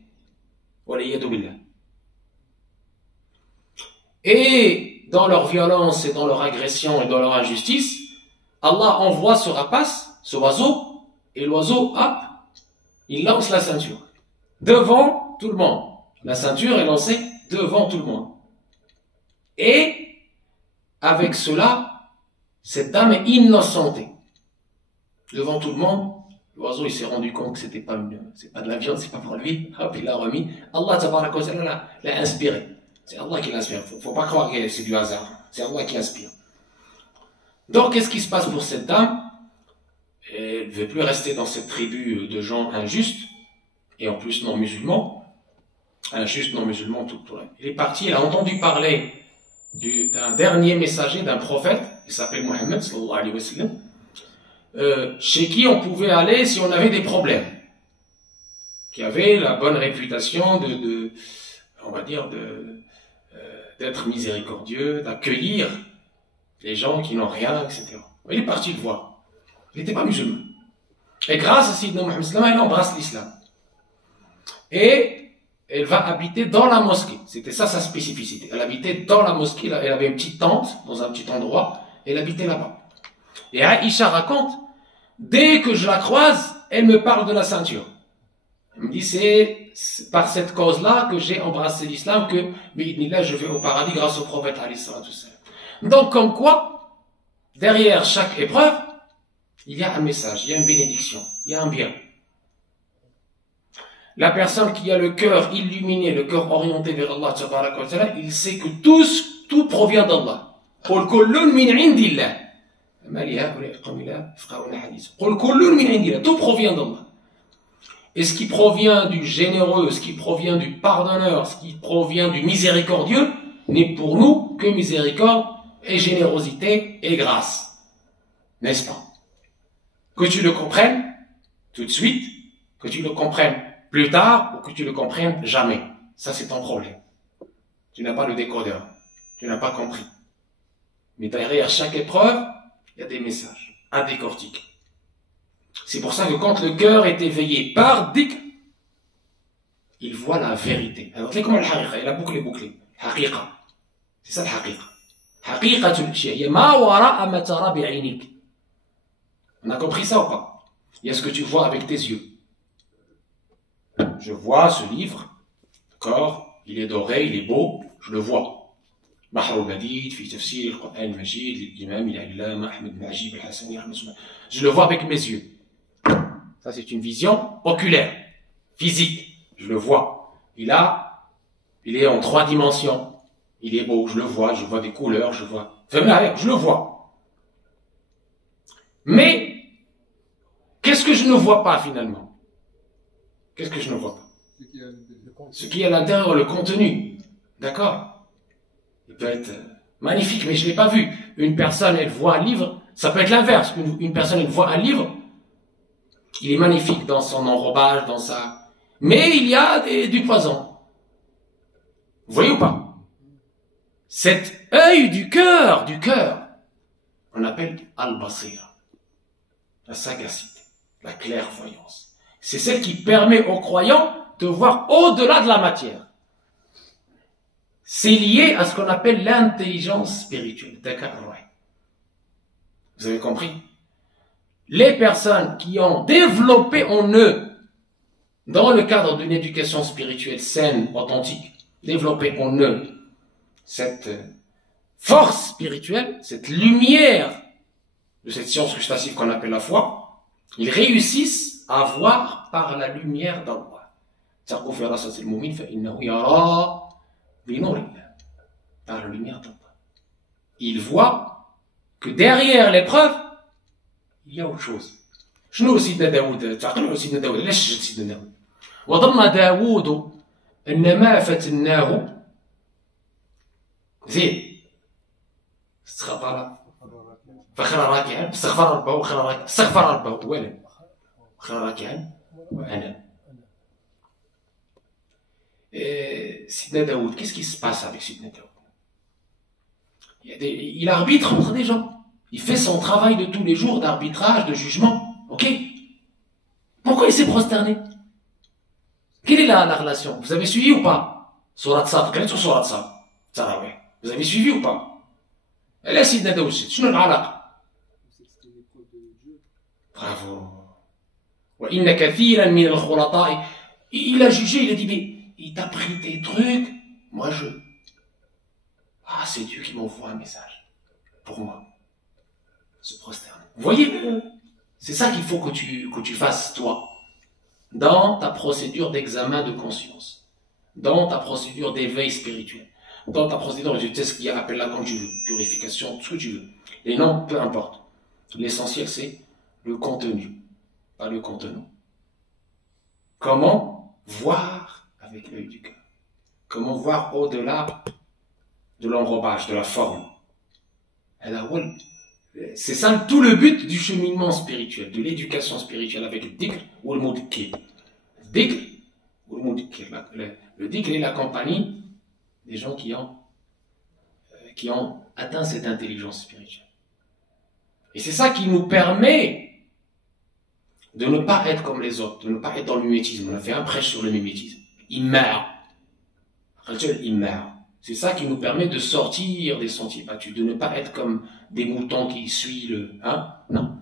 Et dans leur violence et dans leur agression et dans leur injustice, Allah envoie ce rapace, ce oiseau, et l'oiseau, hop, il lance la ceinture. Devant tout le monde. La ceinture est lancée devant tout le monde. Et, avec cela, cette dame est innocentée. Devant tout le monde, l'oiseau, il s'est rendu compte que c'est pas de la viande, c'est pas pour lui. Hop, il l'a remis. Allah, tabaraka wa ta'ala, l'a inspiré. C'est Allah qui l'inspire. Faut pas croire que c'est du hasard. C'est Allah qui inspire. Donc, qu'est-ce qui se passe pour cette dame? Elle ne veut plus rester dans cette tribu de gens injustes, et en plus non musulmans. Injustes, non musulmans, tout. Elle est partie, elle a entendu parler d'un dernier messager, d'un prophète, il s'appelle Mohammed, sallallahu alayhi wa sallam, chez qui on pouvait aller si on avait des problèmes, qui avait la bonne réputation on va dire, d'être miséricordieux, d'accueillir les gens qui n'ont rien, etc. Il est parti le voir. Il n'était pas musulman. Et grâce à Sayyidina Mohammed, elle embrasse l'islam. Et elle va habiter dans la mosquée. C'était ça sa spécificité. Elle habitait dans la mosquée, elle avait une petite tente, dans un petit endroit, et elle habitait là-bas. Et Aïcha raconte, dès que je la croise, elle me parle de la ceinture. Elle me dit, c'est par cette cause-là que j'ai embrassé l'islam, que, bi'idnillah, je vais au paradis grâce au prophète, alayhi salatu wassalam. Donc, comme quoi, derrière chaque épreuve, il y a un message, il y a une bénédiction, il y a un bien. La personne qui a le cœur illuminé, le cœur orienté vers Allah, il sait que tout provient d'Allah. Tout provient d'Allah. Et ce qui provient du généreux, ce qui provient du pardonneur, ce qui provient du miséricordieux, n'est pour nous que miséricorde et générosité et grâce. N'est-ce pas? Que tu le comprennes tout de suite, que tu le comprennes plus tard, ou que tu le comprennes jamais. Ça, c'est ton problème. Tu n'as pas le décodeur. Tu n'as pas compris. Mais derrière chaque épreuve, il y a des messages à décortiquer. C'est pour ça que quand le cœur est éveillé par dhikr, il voit la vérité. Alors, c'est comme le haqiqa, il a bouclé. Haqiqa. C'est ça le haqiqa. Haqiqatul shay, ma wara'a ma tara bi'aynik. On a compris ça ou pas? Il y a ce que tu vois avec tes yeux. Je vois ce livre, d'accord, il est doré, il est beau, je le vois. Bahr al-Badid, fi tafsir, al-Qur'an al-Majid, l'imam, il-Allama, Ahmed Najib, al-Hassani, je le vois avec mes yeux. Ça, c'est une vision oculaire, physique. Je le vois. Il est en 3 dimensions. Il est beau, je le vois des couleurs, je le vois. Mais, qu'est-ce que je ne vois pas finalement? Qu'est-ce que je ne vois pas? Ce qui est à l'intérieur, le contenu. D'accord? Il peut être magnifique, mais je ne l'ai pas vu. Une personne, elle voit un livre, ça peut être l'inverse. Une personne, elle voit un livre, il est magnifique dans son enrobage, mais il y a du poison. Vous voyez ou pas? Cet œil du cœur, on appelle al-basira, la sagacité, la clairvoyance. C'est celle qui permet aux croyants de voir au-delà de la matière. C'est lié à ce qu'on appelle l'intelligence spirituelle. Vous avez compris? Les personnes qui ont développé en eux, dans le cadre d'une éducation spirituelle saine, authentique, développé en eux cette force spirituelle, cette lumière de cette science gustative qu'on appelle la foi, ils réussissent à voir par la lumière d'Allah. Par la lumière d'Allah. Il voit que derrière l'épreuve, il y a autre chose. شنو سيدنا داود تعقلوا سيدنا داود علاش جد سيدنا داود وظن داود ان ما فتناه زيد استغفر فخر راكعا استغفر ربه وخر راكعا استغفر ربه ولا خر راكعا وأنا Sidna Daoud, qu'est-ce qui se passe avec Sidna Daoud? Il arbitre entre des gens. Il fait son travail de tous les jours d'arbitrage, de jugement. Ok? Pourquoi il s'est prosterné? Quelle est la relation? Vous avez suivi ou pas? Surat Sad, quelle est sur Surat Sad? Tarawih. Vous avez suivi ou pas? Elle est Sidna Daoud, c'est une alaqa. Bravo. Il a jugé, il a dit, mais il t'a pris tes trucs, moi je... Ah, c'est Dieu qui m'envoie un message. Pour moi. Se prosterner. Vous voyez, c'est ça qu'il faut que tu fasses, toi. Dans ta procédure d'examen de conscience. Dans ta procédure d'éveil spirituel. Dans ta procédure, tu sais ce qu'il y a, appelle-la comme tu veux. Purification, tout ce que tu veux. Les noms, peu importe. L'essentiel, c'est le contenu. Pas le contenu. Comment voir avec l'œil du cœur? Comment voir au-delà de l'enrobage, de la forme? C'est ça tout le but du cheminement spirituel, de l'éducation spirituelle avec le dhikr ou le mudkir. Dhikr ou le mudkir. Le dhikr est la compagnie des gens qui ont atteint cette intelligence spirituelle. Et c'est ça qui nous permet de ne pas être comme les autres, de ne pas être dans le mimétisme. On a fait un prêche sur le mimétisme. Il meurt. Il meurt. C'est ça qui nous permet de sortir des sentiers battus, de ne pas être comme des moutons qui suivent le... Hein? Non.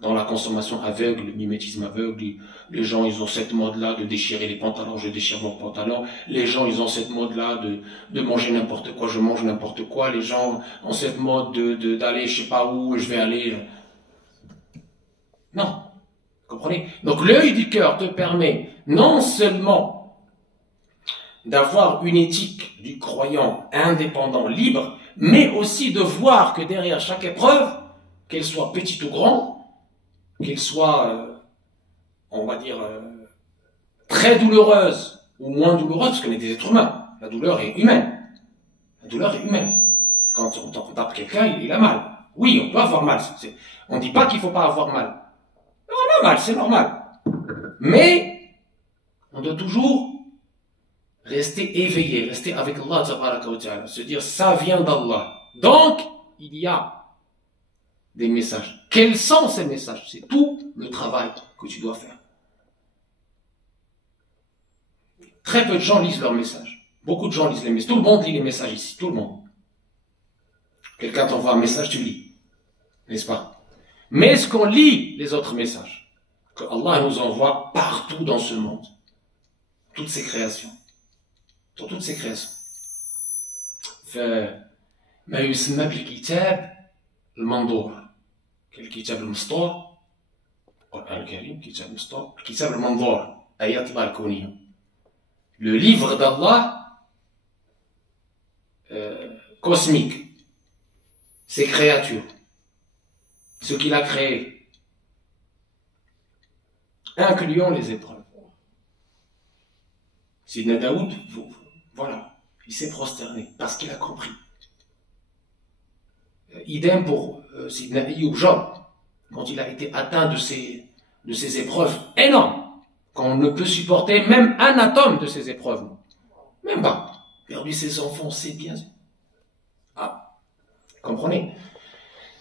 Dans la consommation aveugle, le mimétisme aveugle, les gens, ils ont cette mode-là de déchirer les pantalons, je déchire mon pantalon. Les gens, ils ont cette mode-là de manger n'importe quoi, je mange n'importe quoi. Les gens ont cette mode d'aller je sais pas où, je vais aller... Non. Comprenez? Donc l'œil du cœur te permet non seulement d'avoir une éthique du croyant indépendant, libre, mais aussi de voir que derrière chaque épreuve, qu'elle soit petite ou grande, qu'elle soit, on va dire, très douloureuse ou moins douloureuse, parce qu'on est des êtres humains, la douleur est humaine. La douleur est humaine. Quand on tape quelqu'un, il a mal. Oui, on peut avoir mal. On ne dit pas qu'il ne faut pas avoir mal. On a mal, c'est normal. Mais, on doit toujours rester éveillé, rester avec Allah, se dire, ça vient d'Allah. Donc, il y a des messages. Quels sont ces messages? C'est tout le travail que tu dois faire. Très peu de gens lisent leurs messages. Beaucoup de gens lisent les messages. Tout le monde lit les messages ici, tout le monde. Quelqu'un t'envoie un message, tu lis. N'est-ce pas? Mais est-ce qu'on lit les autres messages que Allah nous envoie partout dans ce monde? Toutes ces créations. Dans toutes ces créations. فما يسمى بالكتاب المنظور كالكتاب المسطور القرآن الكريم كتاب المسطور الكتاب المنظور آيات الله الكونية. Le livre d'Allah cosmique, ses créatures, ce qu'il a créé, incluant les épreuves. Sidna Daoud, voilà, il s'est prosterné parce qu'il a compris. Idem pour Sidna Ayyub, Job, quand il a été atteint de ces épreuves énormes, qu'on ne peut supporter même un atome de ces épreuves. Même pas. Perdu ses enfants, c'est bien. Ah, comprenez?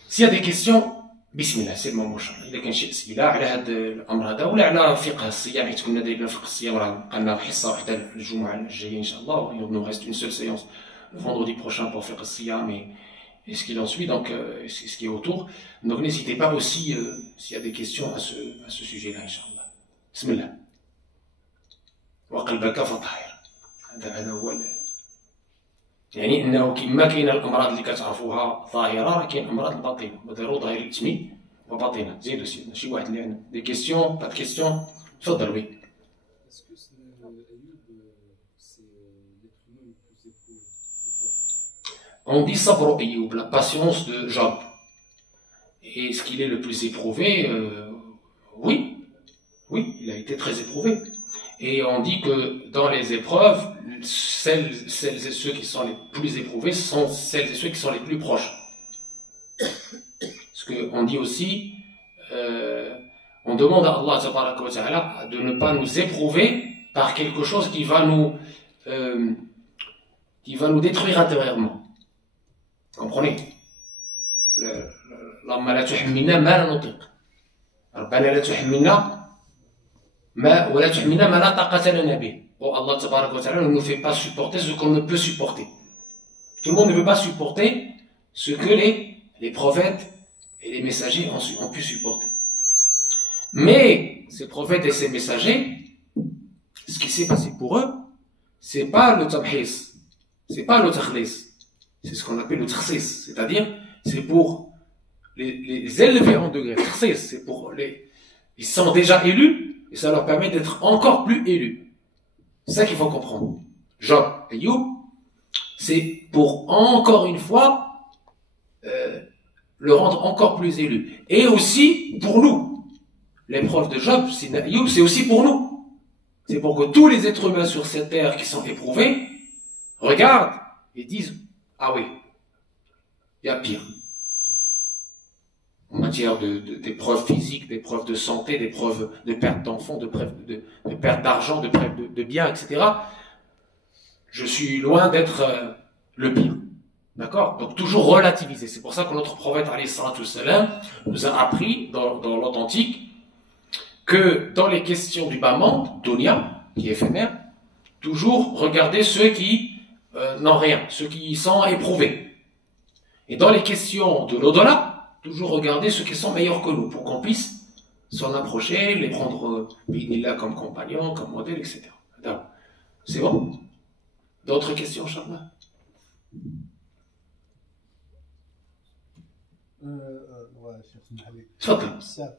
S'il y a des questions, bismillah, c'est le moment. إذا كان شي أسئلة على هذا الأمر هذا ولا على فقه الصيام، حيت كنا دايرين فقه الصيام راه قلنا حصة واحدة الجمعة الجاية إن شاء الله. Il nous reste une seule séance le vendredi prochain pour faire الصيام et ce qu'il en suit, donc c'est ce qui est autour. Donc n'hésitez pas aussi s'il y a des questions à ce sujet-là, Inch'Allah. Bismillah. وقلبك فطهر. هذا هو يعني انه كما كاين الامراض اللي كتعرفوها ظاهره، راه كاين امراض الباطنه، وداروا ظاهر الاسمي وباطنه. زيدوا سيدنا شي واحد اللي عنده دي كيسيون با كيسيون تفضل. وي on dit sabr Ayoub, la patience de Job. Et est-ce qu'il est le plus éprouvé? Oui, il a été très éprouvé. Et on dit que dans les épreuves, celles et ceux qui sont les plus éprouvés sont celles et ceux qui sont les plus proches. Parce qu'on dit aussi, on demande à Allah tabaraka wa ta'ala de ne pas nous éprouver par quelque chose qui va nous détruire intérieurement. Comprenez? اللهم لا تحملنا ما لا نطيق. ربنا لا تحملنا ولا تحملنا ما لا طاقة لنا به. Oh Allah tabaraka wa ta'ala ne nous fait pas supporter ce qu'on ne peut supporter. Tout le monde ne peut pas supporter ce que les prophètes et les messagers ont pu supporter. Mais ces prophètes et ces messagers, ce qui s'est passé pour eux, c'est pas le tamhis, c'est pas le takhlis, c'est ce qu'on appelle le takhsis, c'est-à-dire c'est pour les élever en degré. Takhsis, c'est pour ils sont déjà élus et ça leur permet d'être encore plus élus. C'est ça qu'il faut comprendre. Job, Ayoub, c'est pour encore une fois le rendre encore plus élu. Et aussi pour nous. L'épreuve de Job, Ayoub, c'est aussi pour nous. C'est pour que tous les êtres humains sur cette terre qui sont éprouvés regardent et disent ah oui, il y a pire. En matière d'épreuves physiques, d'épreuves de santé, d'épreuves de perte d'enfants, de perte d'argent, de perte de biens, etc. Je suis loin d'être le pire. D'accord? Donc toujours relativiser. C'est pour ça que notre prophète alayhi salatu wassalam nous a appris dans l'authentique que dans les questions du bas monde, dunya, qui est éphémère, toujours regarder ceux qui n'ont rien, ceux qui sont éprouvés. Et dans les questions de l'au-delà, toujours regarder ceux qui sont meilleurs que nous, pour qu'on puisse s'en approcher, les prendre comme compagnons, comme modèles, etc. C'est bon? D'autres questions, Charles? شيخ محلي تفضل. صار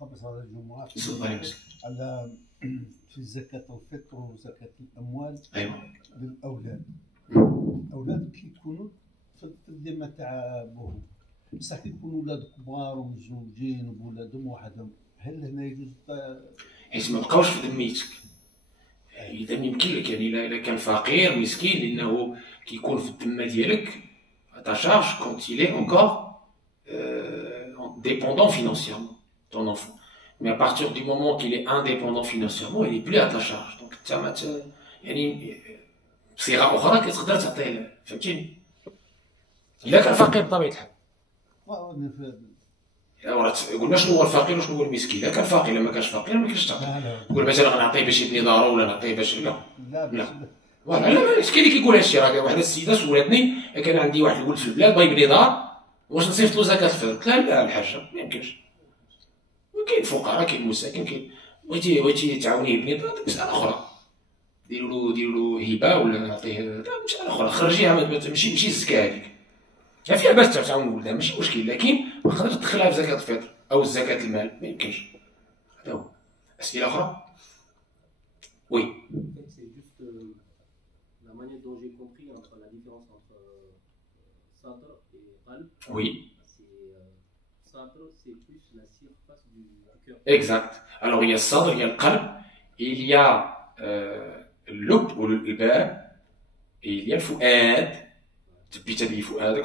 قبل صلاة الجمعة الله على في زكاة الفطر وزكاة الأموال أيوة. للأولاد. أولاد كيكونوا في الذمة تاع بوهم، بصح كيكونوا ولاد كبار ومتزوجين وبولادهم وحدهم، هل هنا يجوز؟ حيت ما بقاوش في ذميتك. إذا يمكن لك يعني إذا كان فقير مسكين لأنه كيكون في الذمة ديالك à ta charge quand il est encore dépendant financièrement, ton enfant. Mais à partir du moment qu'il est indépendant financièrement, il n'est plus à ta charge. Donc, يعني صيغة أخرى كتقدر تعطيه، فهمتيني؟ إلا كان فقير بطبيعة الحال. قلنا شنو هو الفقير وشنو هو المسكين. إلا كان فقير، إلا ما كانش فقير ما كاينش تعطيه. تقول مثلا غنعطيه باش يبني دارو ولا نعطيه باش لا. فوالا لا كاين اللي كيقول هادشي. راه واحد السيده سولاتني كان عندي واحد الولد في البلاد بغا يبني دار واش نصيفط له زكاه الفطر؟ قلت لها لا الحاجه ما يمكنش. وكاين فقراء كاين مساكين كاين بغيتي تعاونيه يبني دار مساله اخرى. ديروا له هبه ولا نعطيه مساله اخرى. خرجيها ماشي الزكاه هذيك. فيها باس تعاون ولدها ماشي مشكل، لكن ما تقدرش تدخلها في زكاه الفطر او زكاه المال ما يمكنش. هذا هو. اسئله اخرى؟ وي. Dont j'ai compris entre la différence entre sadr et qalb. Oui. Sadr, c'est plus la surface du cœur. Exact. Alors il y a sadr, il y a le qalb, et il y a l'ub ou le bab, et il y a le fouad,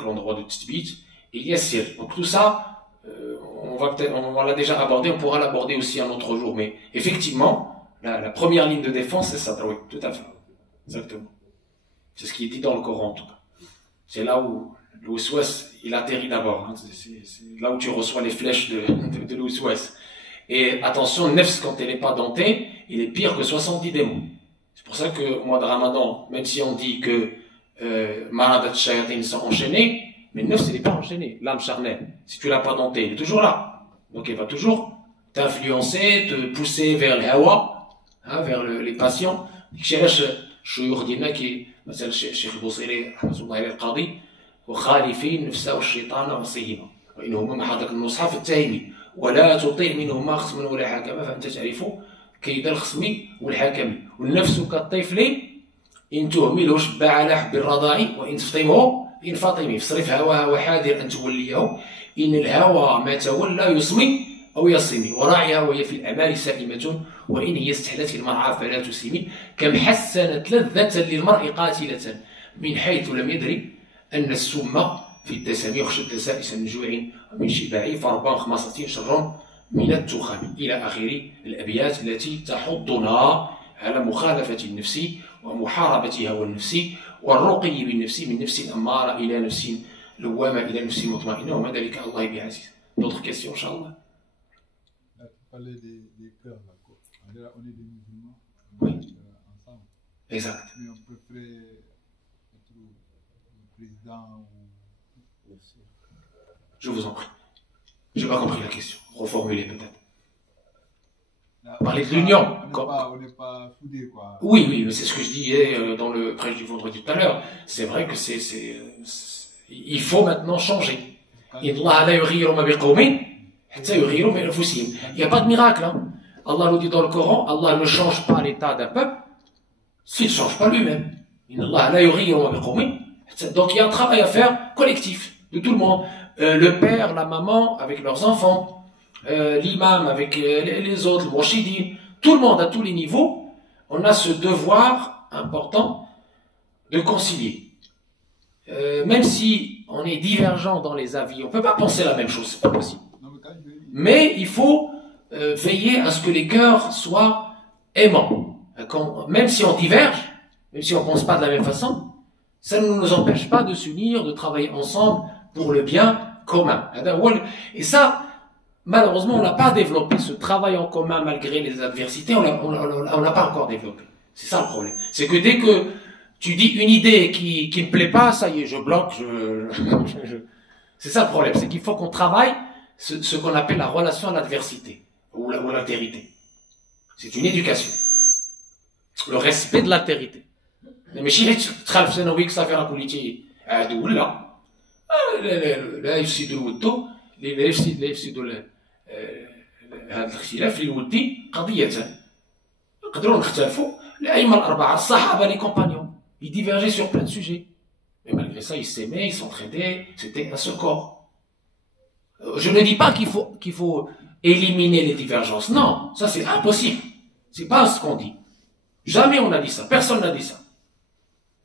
l'endroit de tbit, et il y a sir. Donc tout ça, on va l'a déjà abordé, on pourra l'aborder aussi un autre jour, mais effectivement, la première ligne de défense, c'est sadr, oui, tout à fait. Exactement. C'est ce qui est dit dans le Coran en tout cas. C'est là où le waswas, il atterrit d'abord. Hein. C'est là où tu reçois les flèches de l'waswas. Et attention, le nefs, quand elle n'est pas dentée, il est pire que 70 démons. C'est pour ça que au mois de Ramadan, même si on dit que Maradat Shayatin sont enchaînés, mais le nefs, il n'est pas enchaîné. L'âme charnelle, si tu l'as pas denté, il est toujours là. Donc il va toujours t'influencer, te pousser vers les hawa, hein, vers les passions. الشيوخ ديالنا مثلا الشيخ البوصيري رحمه الله عليه القاضي وخالفي النفس والشيطان وصيهما وانهما محضك النصح في التهيم ولا تطيع منهما خصما ولا حاكما فانت تعرف كيد الخصم والحاكم والنفس كالطفل ان تهمله شبع على حب الرضاع وان تفطمه ينفطم فاصرف هواها وحاذر ان توليه ان الهوى ما تولى يصمي أو يصمي وراعيها وهي في الأمان سائمة وإن هي استحلت في المرعى فلا تسمي كم حسنت لذة للمرء قاتلة من حيث لم يدري أن السم في الدسم يخشى الدسائس من جوع ومن شباع فربان خماصة شر من التخم إلى آخر الأبيات التي تحضنا على مخالفة النفس ومحاربة هوى النفس والرقي بالنفس من نفس أمارة إلى نفس لوامة إلى نفس مطمئنة وما ذلك الله بعزيز. D'autres questions, Inch'Allah? Tu parlais des cœurs, d'accord. On est des musulmans, Oui. Ensemble. Exact. Mais on préfère être le président ou... Je vous en prie. Je n'ai pas compris la question. Reformulez peut-être. Là, Parler de l'union. On n'est pas soudés, quoi. Oui, oui, mais c'est ce que je disais dans le prêche du vendredi tout à l'heure. C'est vrai que il faut maintenant changer. Il n'y a pas de miracle. Hein. Allah nous dit dans le Coran, Allah ne change pas l'état d'un peuple s'il ne change pas lui-même. Donc il y a un travail à faire collectif, de tout le monde. Le père, la maman avec leurs enfants, l'imam avec les autres, le murshidin, tout le monde à tous les niveaux, on a ce devoir important de concilier. Même si on est divergent dans les avis, on ne peut pas penser la même chose, c'est pas possible. Mais il faut veiller à ce que les cœurs soient aimants. Même si on diverge, même si on ne pense pas de la même façon, ça ne nous empêche pas de s'unir, de travailler ensemble pour le bien commun. Et ça, malheureusement, on n'a pas développé ce travail en commun malgré les adversités, on n'a pas encore développé. C'est ça le problème. C'est que dès que tu dis une idée qui me plaît pas, ça y est, je bloque, c'est ça le problème. C'est qu'il faut qu'on travaille ce qu'on appelle la relation à l'adversité, ou l'altérité. C'est une éducation. Le respect de l'altérité. Mais si tu تخالف ثانوي صافي راه كليتي عدو لا لا يفسدوا الود لا يفسدوا هذا الاختلاف للود قضية نقدروا نختلفوا الأئمة الأربعة الصحابة les compagnons ils divergeaient sur plein de sujets mais malgré ça ils s'aimaient, ils s'entraidaient, c'était un seul corps. Je ne dis pas qu'il faut éliminer les divergences, non, ça c'est impossible, c'est pas ce qu'on dit, jamais on a dit ça, personne n'a dit ça.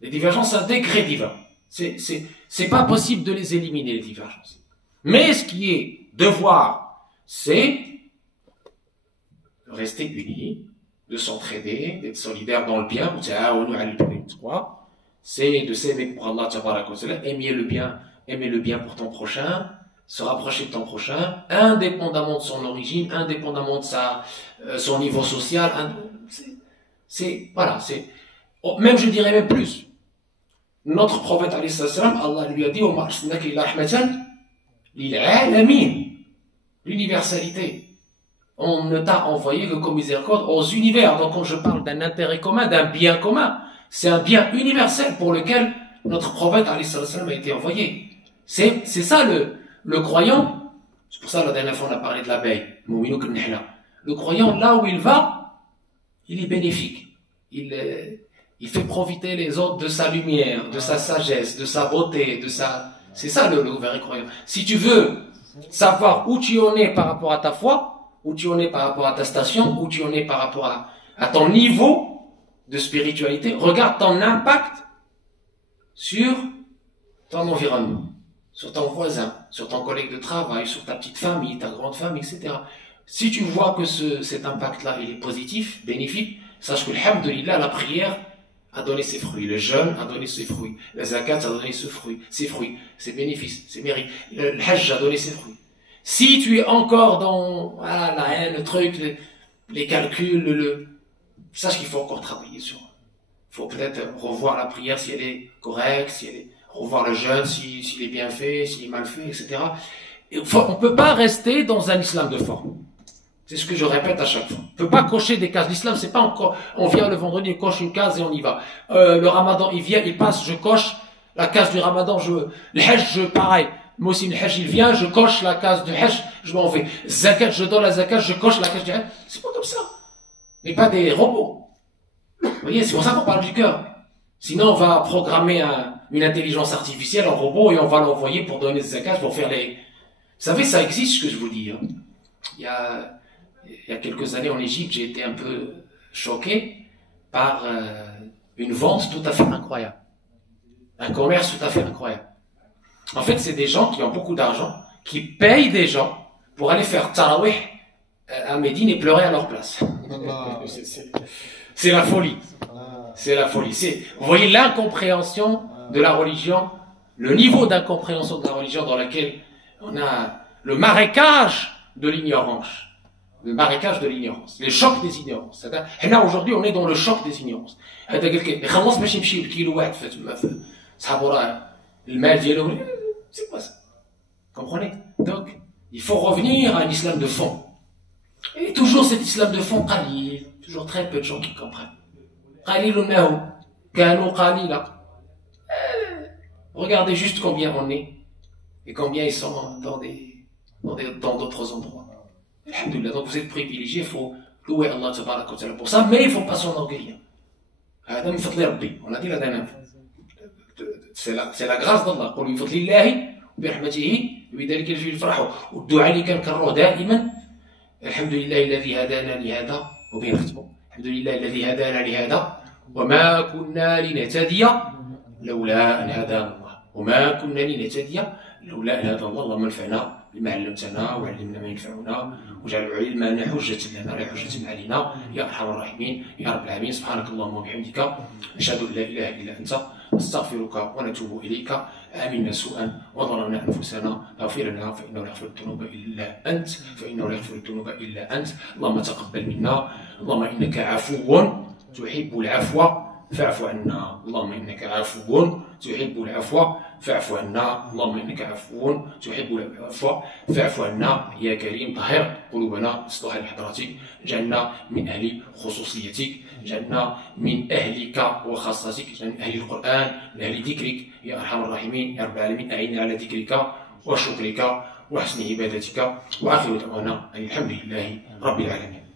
Les divergences, c'est un décret divin. C'est pas possible de les éliminer, les divergences. Mais ce qui est devoir, c'est de rester unis, de s'entraider, d'être solidaires dans le bien. C'est de s'aimer pour Allah, aimer le bien pour ton prochain, se rapprocher de ton prochain, indépendamment de son origine, indépendamment de son niveau social. Voilà, même je dirais même plus. Notre prophète, Allah lui a dit l'universalité. On ne t'a envoyé que comme miséricorde aux univers. Donc quand je parle d'un intérêt commun, d'un bien commun, c'est un bien universel pour lequel notre prophète a été envoyé. C'est ça le croyant. C'est pour ça la dernière fois on a parlé de l'abeille. Le croyant, là où il va, il est bénéfique. Il fait profiter les autres de sa lumière, de sa sagesse, de sa beauté, c'est ça le vrai croyant. Si tu veux savoir où tu en es par rapport à ta foi, où tu en es par rapport à ta station, où tu en es par rapport à ton niveau de spiritualité, regarde ton impact sur ton environnement, sur ton voisin, sur ton collègue de travail, sur ta petite famille, ta grande famille, etc. Si tu vois que cet impact-là, il est positif, bénéfique, sache que, alhamdoulilah, la prière a donné ses fruits, le jeûne a donné ses fruits, la zakat a donné ses fruits, ses bénéfices, ses mérites, le hajj a donné ses fruits. Si tu es encore dans la haine, le truc, les calculs, sache qu'il faut encore travailler sur. Il faut peut-être revoir la prière si elle est correcte, revoir le jeûne s'il est bien fait, s'il est mal fait, etc. On ne peut pas rester dans un islam de forme. C'est ce que je répète à chaque fois. On ne peut pas cocher des cases. L'islam, c'est pas encore, on vient le vendredi, on coche une case et on y va. Le ramadan, il vient, il passe, je coche la case du ramadan, le hajj, pareil. Moi aussi, le hajj, il vient, je coche la case du hajj, je m'en vais. Zakat, je donne la zakat, je coche la case du hajj. C'est pas comme ça. Mais pas des robots. Vous voyez, c'est pour ça qu'on parle du cœur. Sinon, on va programmer une intelligence artificielle en robot et on va l'envoyer pour donner des zakat, pour faire les... Vous savez, ça existe, ce que je vous dis. Hein. il y a quelques années en Égypte, j'ai été un peu choqué par une vente tout à fait incroyable. Un commerce tout à fait incroyable. En fait, c'est des gens qui ont beaucoup d'argent, qui payent des gens pour aller faire tarawih à Médine et pleurer à leur place. C'est la folie. C'est la folie. Vous voyez l'incompréhension de la religion, le niveau d'incompréhension de la religion dans laquelle on a le marécage de l'ignorance. Le marécage de l'ignorance. Le choc des ignorances. Là, aujourd'hui, on est dans le choc des ignorances. C'est quoi ça? Comprenez? Donc, il faut revenir à un islam de fond. Et toujours cet islam de fond, qalil, toujours très peu de gens qui comprennent. Regardez juste combien on est et combien ils sont dans d'autres endroits. Alhamdulillah, donc vous êtes privilégiés, il faut louer Allah tabaraka wa ta'ala pour ça, mais il ne faut pas s'enorgueillir. On a dit la dernière fois. C'est la grâce d'Allah. قل بفضل الله وبرحمته وبذلك يفرحوا. والدعاء اللي كنكرروه دائما الحمد لله الذي هدانا لهذا وبه نختمه. الحمد لله الذي هدانا لهذا وما كنا لنهتدي لولا أن هدانا الله. وما كنا لنهتدي لولا أن هدانا الله. اللهم انفعنا بما علمتنا وعلمنا ما ينفعنا واجعل علمنا حجة لنا لا حجة علينا يا أرحم الراحمين يا رب العالمين. سبحانك اللهم وبحمدك نشهد أن لا إله إلا أنت نستغفرك ونتوب إليك. آمنا سوءا وظلمنا أنفسنا فاغفر لنا فإنه لا يغفر الذنوب إلا أنت اللهم تقبل منا. اللهم إنك عفو تحب العفو فاعف عنا. اللهم إنك عفو تحب العفو فاعف عنا. اللهم إنك عفو تحب العفو فاعف عنا يا كريم. طهر قلوبنا اصلح لحضرتك. جعلنا من أهل خصوصيتك. جعلنا من أهلك وخاصتك. جعلنا من أهل القرآن من أهل ذكرك يا أرحم الراحمين يا رب العالمين. أعنا على ذكرك وشكرك وحسن عبادتك. وآخر دعوانا أن الحمد لله رب العالمين.